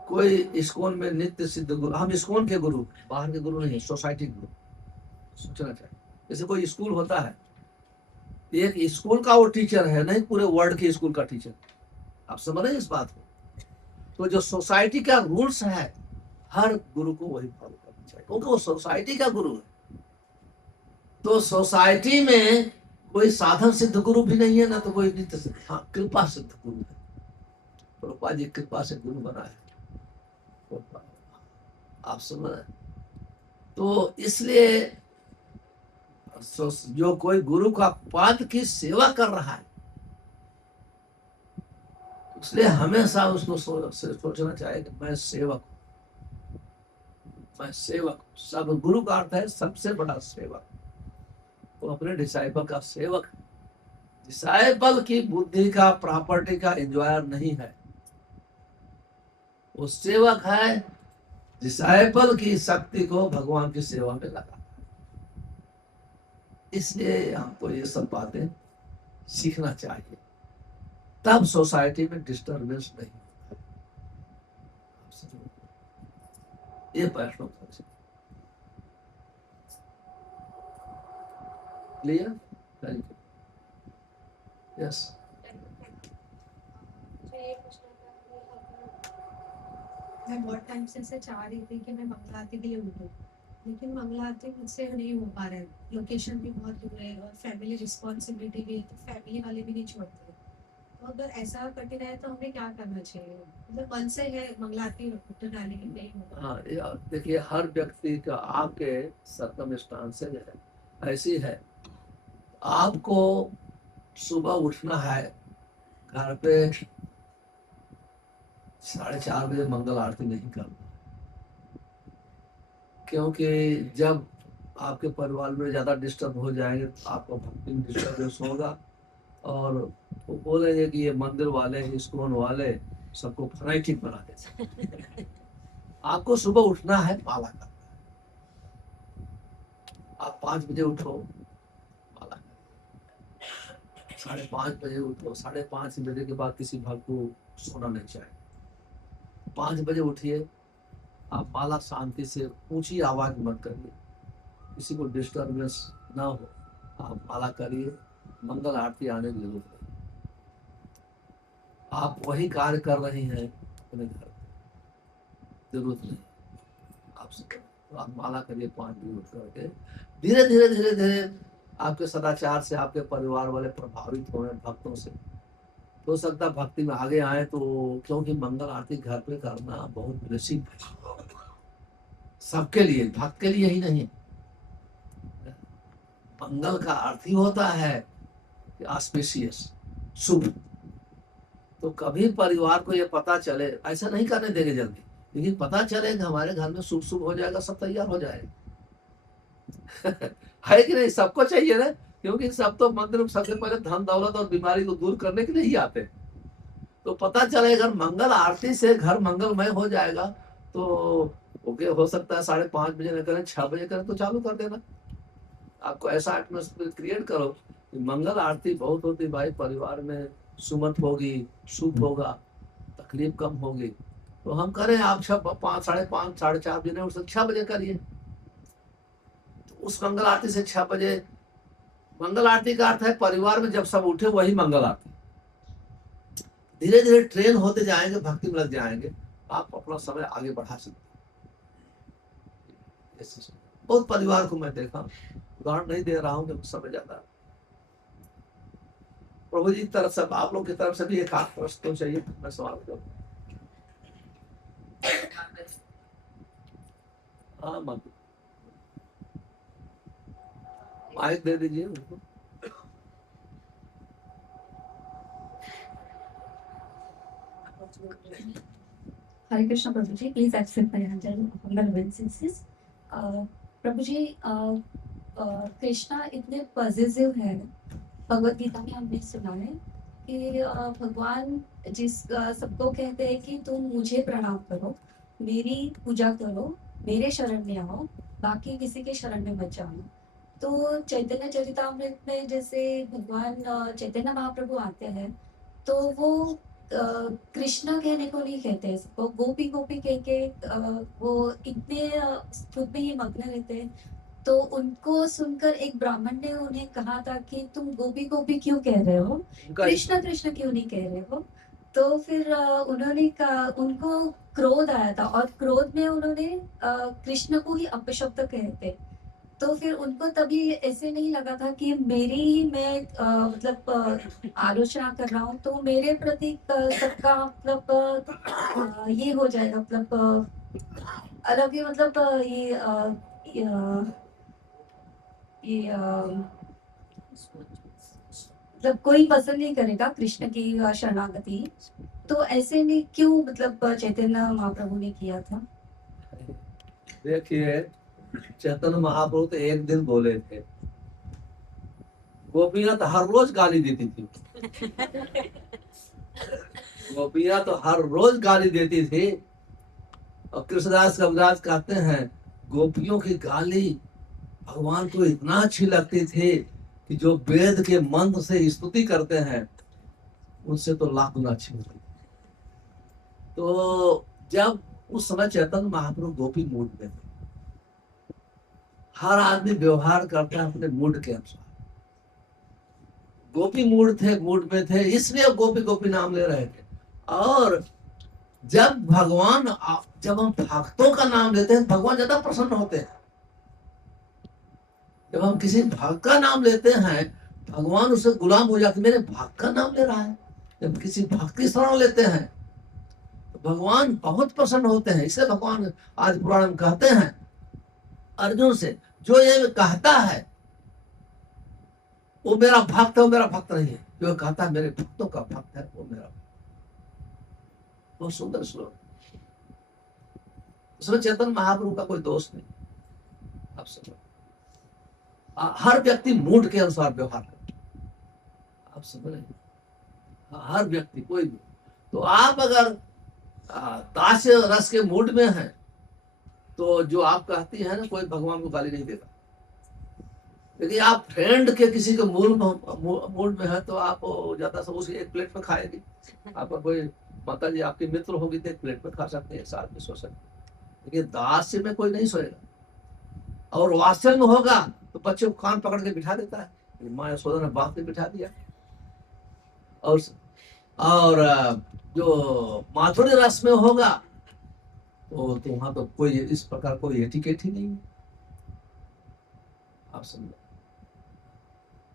कोई इस्कॉन में नित्य सिद्ध गुरु, हम इस्कॉन के गुरु, बाहर के गुरु नहीं, सोसाइटी के गुरु, सोचना चाहिए। जैसे कोई स्कूल होता है, एक स्कूल का वो टीचर है, नहीं पूरे वर्ल्ड के स्कूल का टीचर। आप समझ रहे हैं इस बात को? तो जो सोसाइटी का रूल्स है, हर गुरु को वही फॉलो करना चाहिए, क्योंकि वो सोसाइटी का गुरु है। तो सोसाइटी में कोई साधन सिद्ध गुरु भी नहीं है, ना तो कोई नित्य सिद्ध, हाँ कृपा सिद्ध गुरु है। प्रभुपाद जी कृपा से गुरु बनाए, आप समझ रहे? तो इसलिए जो कोई गुरु का पाद की सेवा कर रहा है, इसलिए हमेशा उसको सोचना चाहिए कि मैं सेवक हूं, मैं सेवक हूं। सब गुरु का अर्थ है सबसे बड़ा सेवक, वो अपने डिसाइपल का सेवक है। डिसाइपल की बुद्धि का, प्रॉपर्टी का एंजॉयर नहीं है, वो सेवक है, डिसाइपल की शक्ति को भगवान की सेवा में लगा। इसलिए हमको ये सब बातें सीखना चाहिए, तब सोसाइटी में डिस्टर्बेंस नहीं होता है। ये वैष्णव सोच। क्लियर? Thank you. यस, मैं बहुत टाइम से ऐसे चाह रही थी कि मैं मंगला आरती के लिए उठूं, लेकिन मंगला आरती मुझसे नहीं हो पा रहा है, लोकेशन भी बहुत दूर है और फैमिली रिस्पॉन्सिबिलिटी भी है, तो फैमिली वाले भी नहीं छोड़ते। तो अगर ऐसा कठिन है तो हमें क्या करना चाहिए? मतलब मन से है मंगला आरती उठना, लेकिन नहीं होगा। हाँ, देखिए हर व्यक्ति का, आपके सर्कमस्टांसेस है ऐसी है, आपको सुबह उठना है, घर पे 4:30 बजे मंगल आरती नहीं करना, क्योंकि जब आपके परिवार में ज्यादा डिस्टर्ब हो जाएंगे तो आपको भक्ति में डिस्टर्बेंस होगा, और वो बोलेंगे कि ये मंदिर वाले इस्कॉन वाले सबको फनाइटिक बना देते। आपको सुबह उठना है, माला करना है। आप 5 बजे उठो, माला करो। 5:30 बजे उठो। 5:30 बजे के बाद किसी भक्त को सोना नहीं चाहिए। 5 बजे उठिए, आप माला शांति से ऊंची आवाज मत करिए, किसी को डिस्टर्बेंस ना हो, आप माला करिए। मंगल आरती आने की जरूरत नहीं। आप वही कार्य कर रही हैं अपने घर, जरूरत नहीं आपसे। तो आप माला करिए 5 बजे उठ करके। धीरे धीरे धीरे धीरे आपके सदाचार से आपके परिवार वाले प्रभावित हो रहे हैं भक्तों से, हो सकता है भक्ति में आगे आए। तो क्योंकि मंगल आरती घर पे करना बहुत ब्लेसिंग है सबके लिए, भक्त के लिए ही नहीं। मंगल का अर्थ ही होता है कि ऑस्पिशियस, शुभ। तो कभी परिवार को ये पता चले, ऐसा नहीं करने देंगे जल्दी, लेकिन पता चले कि हमारे घर में शुभ शुभ हो जाएगा, सब तैयार हो जाएगा। है कि नहीं? सबको चाहिए ना, क्योंकि सब तो मंदिर में सबसे पहले धन दौलत और बीमारी को दूर करने के लिए ही आते हैं। तो पता चले अगर मंगल आरती से घर मंगलमय हो जाएगा तो ओके, हो सकता है 5:30 बजे न करें, 6 बजे करें तो चालू कर देना। आपको ऐसा एटमॉस्फेयर क्रिएट करो कि मंगल आरती बहुत होती भाई, परिवार में सुमत होगी, शुभ होगा, तकलीफ कम होगी। तो हम करें, आप 5, 5:30, 4:30 बजे उठ 6 बजे करिए। तो उस मंगल आरती से 6 बजे, मंगल आरती का अर्थ है परिवार में जब सब उठे वही मंगल आरती। धीरे धीरे ट्रेन होते जाएंगे, भक्ति में लग जाएंगे, आप अपना समय आगे बढ़ा सकते हैं। बहुत परिवार को मैं देखा, उदाहरण नहीं दे रहा हूं जब समय ज्यादा। प्रभु जी की तरफ से, आप लोग की तरफ से भी एक हाथ प्रश्न तो चाहिए, मैं सवाल करूं। हाँ, माइक दे दीजिए उनको। Hare Krishna Prabhuji, please accept my humble obeisances. प्रभु जी, कृष्णा इतने पॉजिटिव है, भगवत गीता में हमने सुना है कि भगवान सबको कहते हैं कि तुम मुझे प्रणाम करो, मेरी पूजा करो, मेरे शरण में आओ, बाकी किसी के शरण में मत जाओ। तो चैतन्य चरितामृत में जैसे भगवान चैतन्य महाप्रभु आते हैं तो वो कृष्णा कहने को नहीं कहते, वो गोपी गोपी कह के वो इतने खुद में ही मग्न रहते हैं। तो उनको सुनकर एक ब्राह्मण ने उन्हें कहा था कि तुम गोपी गोपी क्यों कह रहे हो, कृष्ण कृष्ण क्यों नहीं कह रहे हो। तो फिर उन्होंने कहा, उनको क्रोध आया था और क्रोध में उन्होंने कृष्ण को ही अपशब्द कहते। तो फिर उनको तभी ऐसे नहीं लगा था कि मेरी ही मैं मतलब आलोचना कर रहा हूँ तो मेरे प्रति सबका मतलब ये हो जाएगा, मतलब अलग ही मतलब ये मतलब कोई पसंद नहीं करेगा कृष्ण की शरणागति। तो ऐसे में क्यों मतलब चैतन्य महाप्रभु ने किया था? देखिए, चैतन्य महाप्रभु तो एक दिन बोले थे, गोपियां तो हर रोज गाली देती थी। गोपियां तो हर रोज गाली देती थी। और कृष्णदास कविराज कहते हैं गोपियों की गाली भगवान को इतना अच्छी लगती थी कि जो वेद के मंत्र से स्तुति करते हैं उनसे तो लाख गुना अच्छी होती। तो जब उस समय चैतन्य महाप्रभु गोपी मूड में थे, हर आदमी व्यवहार करता है अपने मूड के अनुसार। गोपी मूड में थे, इसलिए गोपी गोपी नाम ले रहे थे। और जब हम भक्तों का नाम लेते हैं भगवान ज्यादा प्रसन्न होते हैं। जब हम किसी भक्त का नाम लेते हैं भगवान उससे गुलाम हो जाते, मेरे भक्त का नाम ले रहा है। जब किसी भक्त की शरण लेते हैं तो भगवान बहुत प्रसन्न होते हैं। इसलिए भगवान आज पुराण में कहते हैं अर्जुन से, जो ये कहता है वो मेरा भक्त है, वो मेरा भक्त नहीं है। जो कहता है मेरे भक्तों का भक्त है वो मेरा। बहुत सुंदर श्लोक। उसमें चैतन्य महाप्रभु का कोई दोष नहीं। आप समझो, हर व्यक्ति मूड के अनुसार व्यवहार करता है। आप समझ रहे हैं? हर व्यक्ति कोई भी। तो आप अगर दास्य रस के मूड में हैं तो जो आप कहती है ना, कोई भगवान को गाली नहीं देगा। लेकिन आप फ्रेंड के किसी के मूड में है तो आप ज्यादा से उसे एक प्लेट में खाएगी। आपका कोई माता जी आपके मित्र होगी तो एक प्लेट में खा सकते हैं, साथ में सो सकते हैं। लेकिन दास्य में कोई नहीं सोएगा। और वात्सल्य में होगा तो बच्चे को कान पकड़ के बिठा देता है। माँ यशोदा ने बाप ने बिठा दिया। और जो माधुर्य रस में होगा तो वहां तो कोई इस प्रकार कोई एटिकेट ही नहीं है। आप समझो।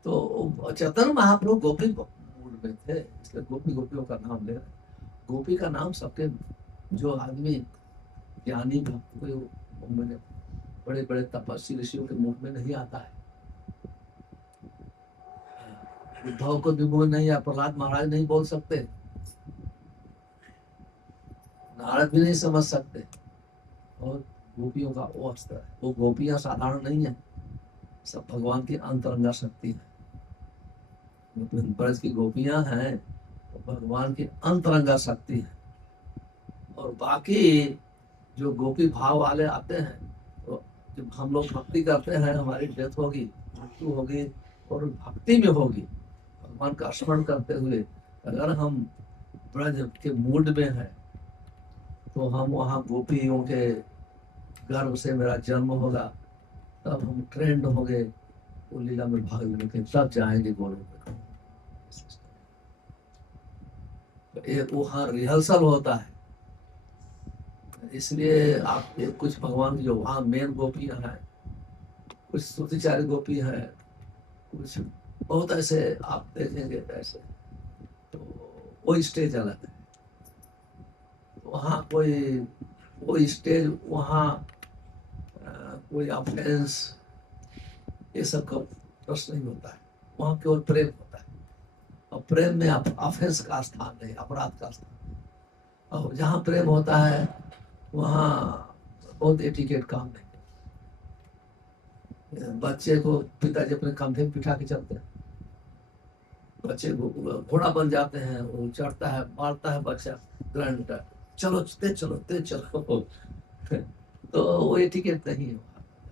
तो चैतन्य महाप्रभु गोपी मूड में थे, इसलिए गोपी गोपियों का नाम ले रहे। गोपी का नाम सबके, जो आदमी ज्ञानी भक्त मैंने बड़े बड़े तपस्वी ऋषियों के मुंह में नहीं आता है। उद्धव को भी बोल नहीं, या प्रहलाद महाराज नहीं बोल सकते, नारद भी नहीं समझ सकते। और गोपियों का वो अस्त्र है। वो गोपियां साधारण नहीं है, सब भगवान की अंतरंगा शक्ति है। ब्रज की गोपियां हैं तो भगवान की अंतरंगा शक्ति है। और बाकी जो गोपी भाव वाले आते हैं, तो जब हम लोग भक्ति करते हैं, हमारी डेथ होगी, मृत्यु होगी और भक्ति में होगी, भगवान का स्मरण करते हुए अगर हम ब्रज के मूड में हैं तो हम वहाँ गोपियों के गर्भ से मेरा जन्म होगा, तब हम ट्रेंड हो गए वो लीला में भाग लेने के, तब जाएंगे गोलोक में। एक वहाँ रिहर्सल होता है। इसलिए आप कुछ भगवान की जो वहाँ मेन गोपियां हैं, कुछ स्तुतिचारी गोपी हैं, कुछ बहुत ऐसे आप देखेंगे ऐसे, तो वो स्टेज अलग है। वहाँ कोई स्टेज, वहाँ कोई ऑफेंस, ये सब का प्रश्न नहीं होता है। वहाँ केवल प्रेम होता है, और प्रेम में ऑफेंस का स्थान नहीं, अपराध का स्थान नहीं। और जहाँ प्रेम होता है वहाँ बहुत एटिकेट काम नहीं। बच्चे को पिताजी अपने कंधे में बिठा के चलते हैं, बच्चे को घोड़ा बन जाते हैं, वो चढ़ता है, मारता है बच्चा, ग्रैंड चलो तेज चलो तेज चलो। तो वो एटिकेट नहीं है,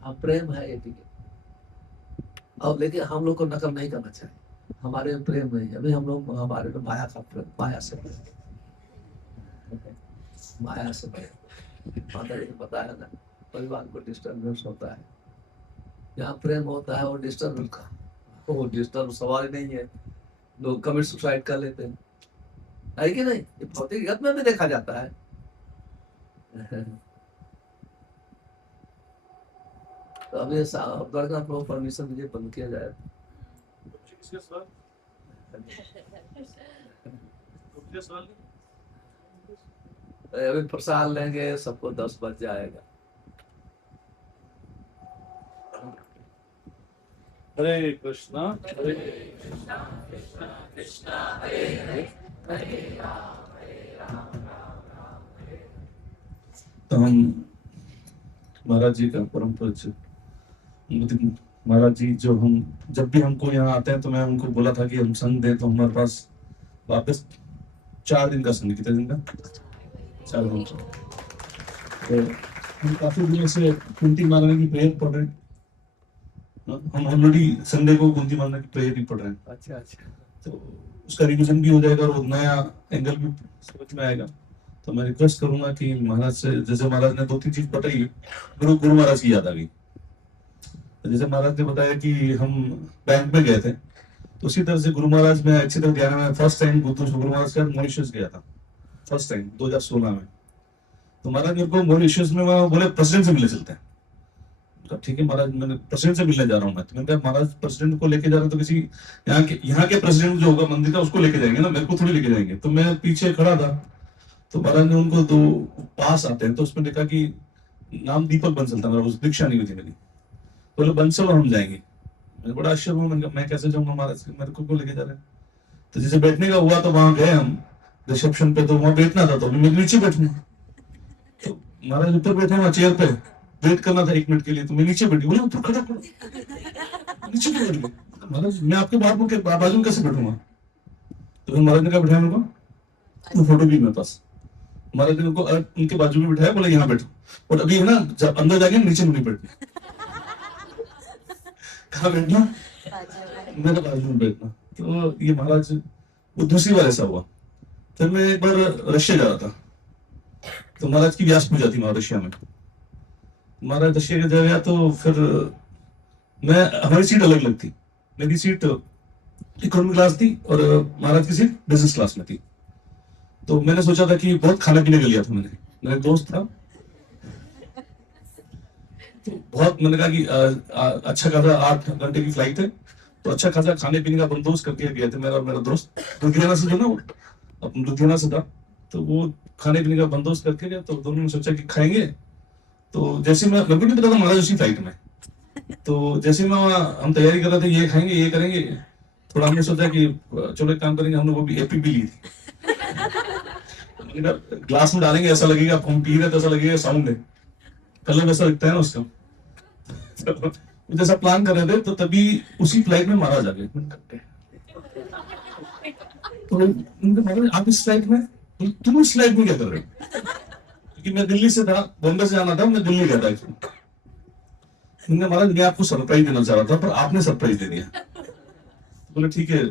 हाँ प्रेम है एटिकेट। और लेकिन हम लोग को नकल नहीं करना चाहिए, हमारे में प्रेम नहीं है। अभी हम लोग हमारे में माया का प्रेम, माया से माता जी ने बताया ना, परिवार को डिस्टर्बेंस होता है, जहाँ प्रेम होता है वो डिस्टर्ब का, वो डिस्टर्ब सवाल ही नहीं है। लोग कमिट सुसाइड कर लेते हैं, है कि नहीं? ये भौतिक जगत में भी देखा जाता है। तो अभी गणगनाथ लोग परमिशन दीजिए, बंद किया जाए। अभी प्रसाद लेंगे, सबको 10 बज जाएगा। हरे कृष्णा हरे कृष्णा हरे हरे, हरे राम तो हम महाराज जी का परम पूज्य महाराज जी, जो हम जब भी हमको यहाँ आते हैं तो मैं उनको बोला था कि हम संग दें, तो हमारे पास वापस 4 दिन का संग। कितने दिन का? 4 दिन का। तो हम काफी दिनों से कुंती मारने की प्रेयर पढ़ रहे हैं। हम ऑलरेडी संडे को कुंती मारने की प्रेयर ही पढ़ रहे हैं। अच्छा अच्छा। तो उसका रिविजन भी हो जाएगा और नया एंगल भी समझ में आएगा। तो मैं रिक्वेस्ट करूंगा कि महाराज से, जैसे महाराज ने 2-3 चीज बताई, गुरु महाराज की याद आ गई। जैसे महाराज ने बताया कि हम बैंक में गए थे, तो उसी तरह से गुरु महाराज में अच्छी तरह ध्यान में फर्स्ट टाइम गुरु महाराज का मॉरिशस गया था, फर्स्ट टाइम 2016 में। तो महाराज मेरे को मॉरिशस में बोले प्रेसिडेंट से मिलने चलते हैं। ठीक है महाराज, मैंने प्रेसिडेंट से मिलने जा रहा हूँ मैं। तो मैंने कहा महाराज प्रेसिडेंट को लेके जा रहे हैं तो किसी यहाँ के प्रेसिडेंट जो होगा मंदिर का उसको लेके जाएंगे ना, मेरे को थोड़ी लेके जाएंगे। तो मैं पीछे खड़ा था, तो महाराज ने उनको 2 पास आते हैं, तो उसमें देखा कि नाम दीपक बंसल था मेरा, उस दीक्षा नहीं हुई थी मेरी। तो बोले बंसल और हम जाएंगे। मैं बड़ा आश्चर्य हुआ, मैंने कहा मैं कैसे जाऊंगा महाराज, मेरे को क्यों लेके जा रहे हैं। तो जैसे बैठने का हुआ तो वहां गए हम रिसेप्शन पे, तो वहां बैठना था, तो मैं नीचे बैठूंगा। तो महाराज ऊपर बैठे वहां चेयर पे, वेट करना था 1 मिनट के लिए, तो मैं नीचे बैठी। बोले ऊपर खड़ा नीचे क्यों बैठ गए? महाराज मैं आपके बाजू में कैसे बैठूंगा? तो फिर महाराज ने कहा बिठाया मेरे को, वो फोटो भी मेरे पास। महाराज ने उनको उनके बाजू में बिठाया, बोले यहाँ बैठो, और अभी है ना जब अंदर जाके नीचे नहीं बैठना। कहाँ बैठना? मेरे बाजू में बैठना। तो ये महाराज, वो दूसरी बार ऐसा हुआ। फिर मैं एक बार रशिया जा रहा था, तो महाराज की व्यास पूजा थी वहां रशिया में। महाराज रशिया के गया तो फिर मैं, हमारी सीट अलग अलग थी। मेरी सीट इकोनॉमी क्लास थी और महाराज की सीट बिजनेस क्लास में थी। तो मैंने सोचा था कि बहुत खाने पीने के लिया था, मेरा दोस्त था, तो बहुत मैंने कहा कि अच्छा खासा 8 घंटे की फ्लाइट है, तो अच्छा खासा खाने पीने का बंदोबस्त करके गए थे मेरा दोस्त लुधियाना से, जो ना अपन लुधियाना से था, तो वो खाने पीने का बंदोबस्त करके गया। तो दोनों ने सोचा कि खाएंगे। तो जैसे मैं, मेरे को नहीं पता था महाराज उसी फ्लाइट में, तो जैसे मैं हम तैयारी कर रहे थे, ये खाएंगे ये करेंगे, थोड़ा हमने सोचा कि चलो एक काम करेंगे, हमने वो भी एपी भी ली थी। ग्लास में डालेंगे, ऐसा लगेगा हम पी रहे, तो ऐसा लगेगा साउंड है, कलर वैसा दिखता है ना उसका। तो जैसा प्लान कर रहे थे, तो तभी उसी फ्लाइट में महाराज आ गए। तो आप इस फ्लाइट में, तुम इस फ्लाइट में क्या कर रहे हो? क्योंकि मैं दिल्ली से था, बॉम्बे से आना था, मैं दिल्ली गया था। मैंने महाराज मैं आपको सरप्राइज देना चाह रहा था, पर आपने सरप्राइज दे दिया। बोले ठीक है,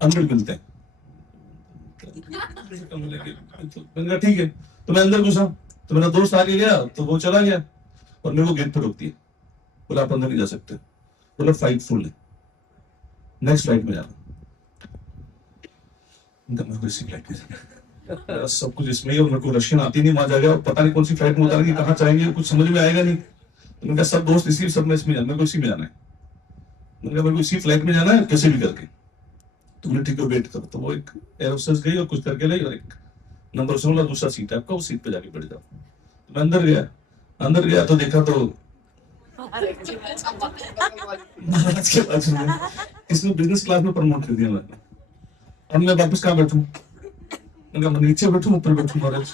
अंदर मिलते हैं। मैंने कहा ठीक है। तो मैं अंदर घुसा, तो मेरा दोस्त आगे गया, तो वो चला गया और मेरे को गेट पर रोक दिया। बोला आप अंदर नहीं जा सकते। बोला फ्लाइट फुल है, नेक्स्ट फ्लाइट में जाना। सब कुछ इसमें ही, और मेरे को रशियन आती नहीं, वहां जाएगा पता नहीं कौन सी फ्लाइट में उतारेंगे, कहाँ जाएंगे, कुछ समझ में आएगा नहीं। तो मैंने सब दोस्त इसी सब में इसमें जाना, मेरे को इसी में जाना है। मैंने कहा मेरे को इसी फ्लाइट में जाना है, कैसे भी करके। तो बोले ठीक है वेट करो। तो वो एक एयर होस्टेस गई और कुछ करके लाई, और एक नंबर 16 दूसरा सीट है आपका, उस सीट पे जाके बैठ जाओ। तो मैं अंदर गया तो देखा तो महाराज के बाजू में इसने बिजनेस क्लास में प्रमोट कर दिया मैंने। अब मैं वापस कहाँ बैठूं? मैं नीचे बैठूं ऊपर बैठूं? महाराज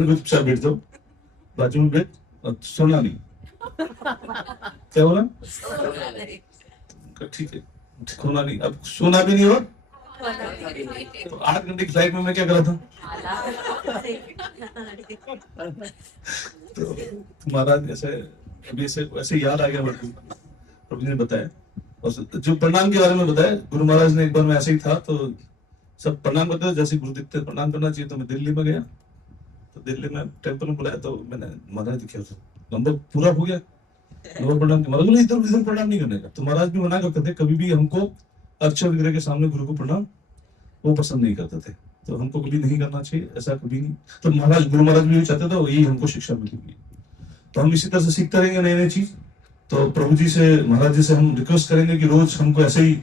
ने चुपचाप बैठ जाओ, बाजू में बैठ, और सोना नहीं। क्या बोला? ठीक है, सोना नहीं। अब सोना भी नहीं हो तो 8 घंटे की फ्लाइट में मैं क्या कर रहा था? तो महाराज अभी ऐसे याद आ गया मेरे को, प्रभु जी ने बताया। और जो प्रणाम के बारे में बताया, गुरु महाराज ने एक बार मैं ऐसे ही था, तो सब प्रणाम करते थे, जैसे गुरु दिखते प्रणाम करना चाहिए। तो मैं दिल्ली में गया, तो दिल्ली में टेम्पल में बुलाया, तो मैंने महाराज दिखे, नंबर पूरा हो गया, नंबर प्रणाम के। महाराज बोले इधर प्रणाम नहीं करने का। तो महाराज भी मना करते थे, कभी भी हमको अक्षर विग्रह के सामने गुरु को प्रणाम वो पसंद नहीं करते थे, तो हमको कभी नहीं करना चाहिए, ऐसा कभी नहीं। तो गुरु महाराज भी चाहते थे, यही हमको शिक्षा मिलेगी। तो हम इसी तरह से सीखते रहेंगे नई नई चीज। तो प्रभु जी से, महाराज जी से हम रिक्वेस्ट करेंगे कि रोज हमको ऐसे ही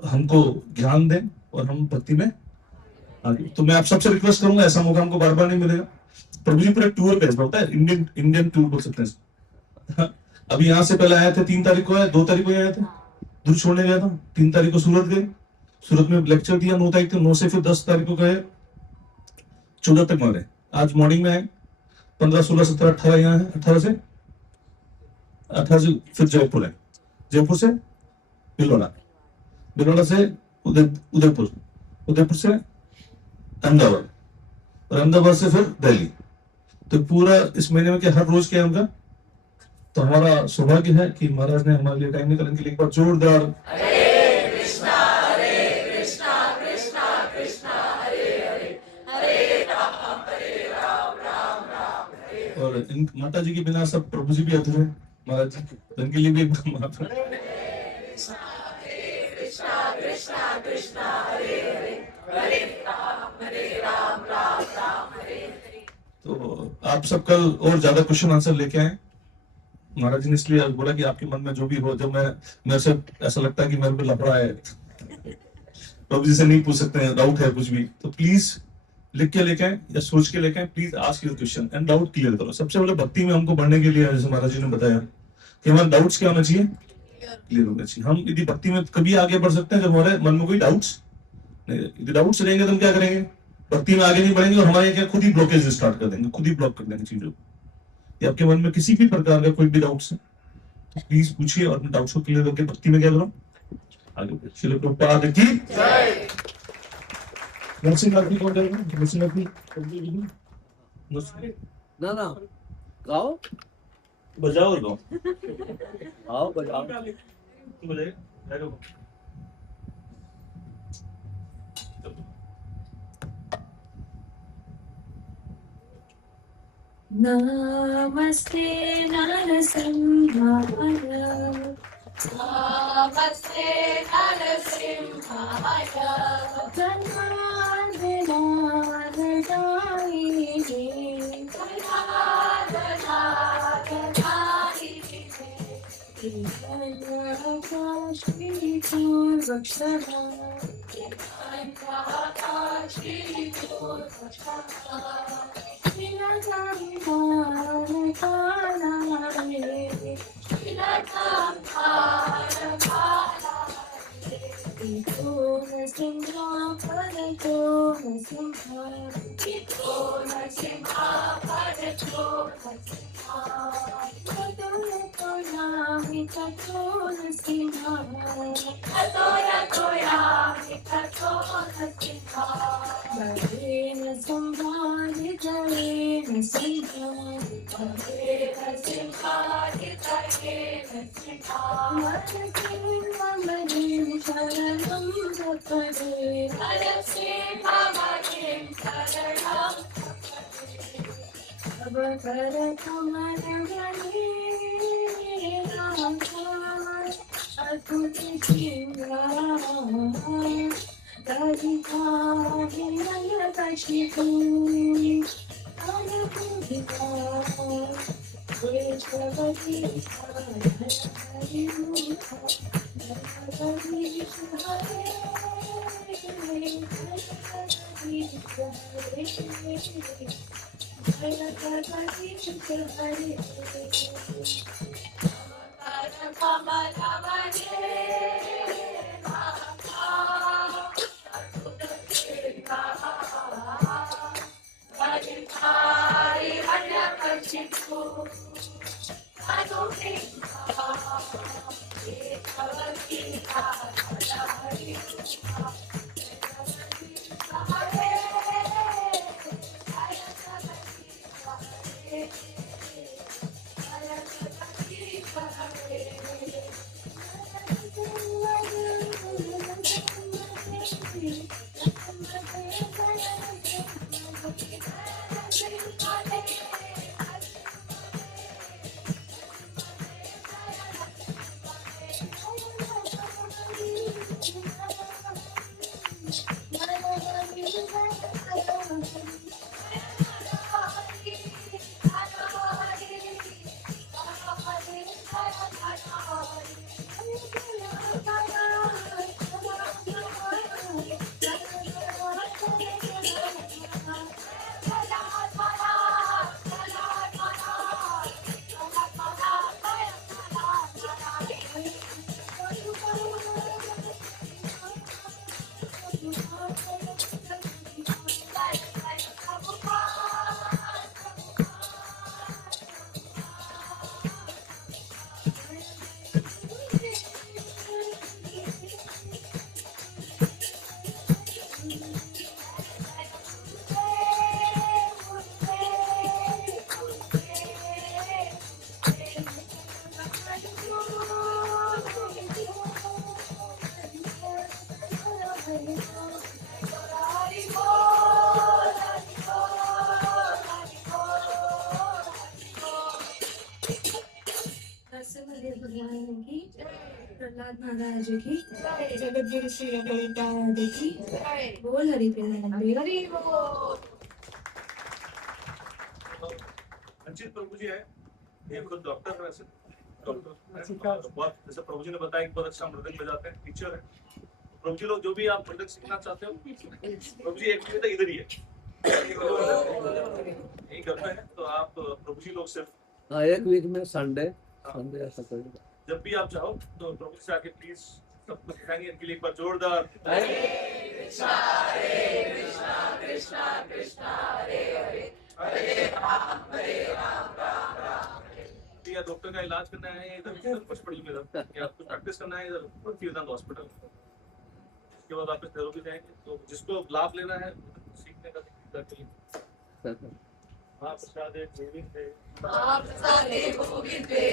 हमको ज्ञान दें और हम भक्ति में आगे। तो मैं आप सबसे रिक्वेस्ट करूंगा, ऐसा मौका हमको बार बार नहीं मिलेगा। प्रभु जी पूरे टूर पे होता है, इंडियन टूर बोल सकते हैं। अभी यहाँ से पहले आए थे, 3 तारीख को आए, 2 तारीख को आए थे, दूर छोड़ने गया था, 3 तारीख को सूरत गए, सूरत में लेक्चर दिया, 9 तारीख को, 9 से फिर 10 तारीख को गए, 14 तक मारे। आज मॉर्निंग में आए, 15, 16, 17, 18 यहाँ है, 18 से फिर जयपुर है, जयपुर से भिलवाड़ा से उदयपुर, उदयपुर से अहमदाबाद, और अहमदाबाद से फिर दिल्ली। तो पूरा इस महीने में क्या हर रोज क्या होगा। तो हमारा सौभाग्य है कि महाराज ने हमारे लिए टाइम निकालने के लिए एक बार जोरदार हरे कृष्णा कृष्णा कृष्णा हरे हरे, हरे राम राम राम हरे। और इन माता जी के बिना सब प्रभु जी भी अधूरे हैं महाराज जी, तो इनके लिए भी एक माता। कृष्णा कृष्णा कृष्णा हरे हरे, हरे राम राम हरे हरे। तो आप सब कल और ज्यादा क्वेश्चन आंसर लेके आए। महाराज जी ने इसलिए बोला कि आपके मन में जो भी हो, जब मेरे से ऐसा लगता है कि मेरे पे लफड़ा है, प्रभु जी से नहीं पूछ सकते हैं, डाउट है कुछ भी, तो प्लीज लिख के लेके आए या सोच के लेके आए। Please ask your question and doubt clear करो। सबसे पहले भक्ति में हमको बढ़ने के लिए, जैसे महाराज जी ने बताया कि हमारे डाउट्स क्या होना चाहिए, क्लियर होना चाहिए। हम यदि भक्ति में कभी आगे बढ़ सकते हैं जब हमारे मन में कोई डाउट्स नहीं, यदि डाउट्स रहेंगे तो हम क्या करेंगे, भक्ति में आगे नहीं बढ़ेंगे, और हमारे क्या खुद ही ब्लॉकेज स्टार्ट कर देंगे, खुद ही ब्लॉक कर देंगे चीजों को। या आपके मन में किसी भी प्रकार का कोई भी डाउट्स है तो प्लीज पूछिए, और अपने डाउट्स को क्लियर करके भक्ति में क्या करो, आगे बढ़े। श्रील प्रभुपाद की जय। नरसिंह नाथ जी कौन जाएगा? नरसिंह नाथ जी ना ना गाओ बजाओ और गाओ। आओ बजाओ। बजाइए, जाएगा। नमस्ते नरसिंहाय नमस्ते नरसिंहाय जनार्दनार्दनायिने प्रहलाद महाराज की जगत गुरु श्री प्रभुपाद की बोल हरि हरि बोल। अंचित प्रभु जी है, ये खुद डॉक्टर है वैसे, डॉक्टर बहुत, जैसे प्रभु जी ने बताया कि बहुत अच्छा मृदंग बजाते हैं, टीचर है। प्रभु जी लोग जो भी आप मृदंग सीखना चाहते हो, प्रभु जी एक महीने तक इधर ही है, यही करते हैं। तो आप प्रभु जी लोग सिर्फ एक वीक में संडे ऐसा करेगा। जब भी आप चाहो तो प्रभु जी से आके प्लीज सबको दिखाएंगे। इनके लिए एक बार जोरदार कृष्णा कृष्णा कृष्णा हरे हरे हरे राम राम राम हरे। कि या डॉक्टर का इलाज करना है इधर हॉस्पिटल में इधर, या आपको प्रैक्टिस करना है इधर फिर वेदांत हॉस्पिटल। उसके बाद वापस थेरेपी जाएंगे। तो जिसको लाभ लेना है सीखने का तरीका के लिए महाप्रसादे गोविंदे महाप्रसादे गोविंदे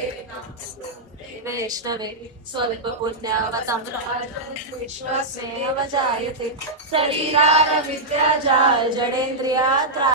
वैष्णवे स्वल्पपुण्यावतम्राजन् विश्वस्मेव जायते शरीरारविद्याजाल जडेन्द्रियात्रा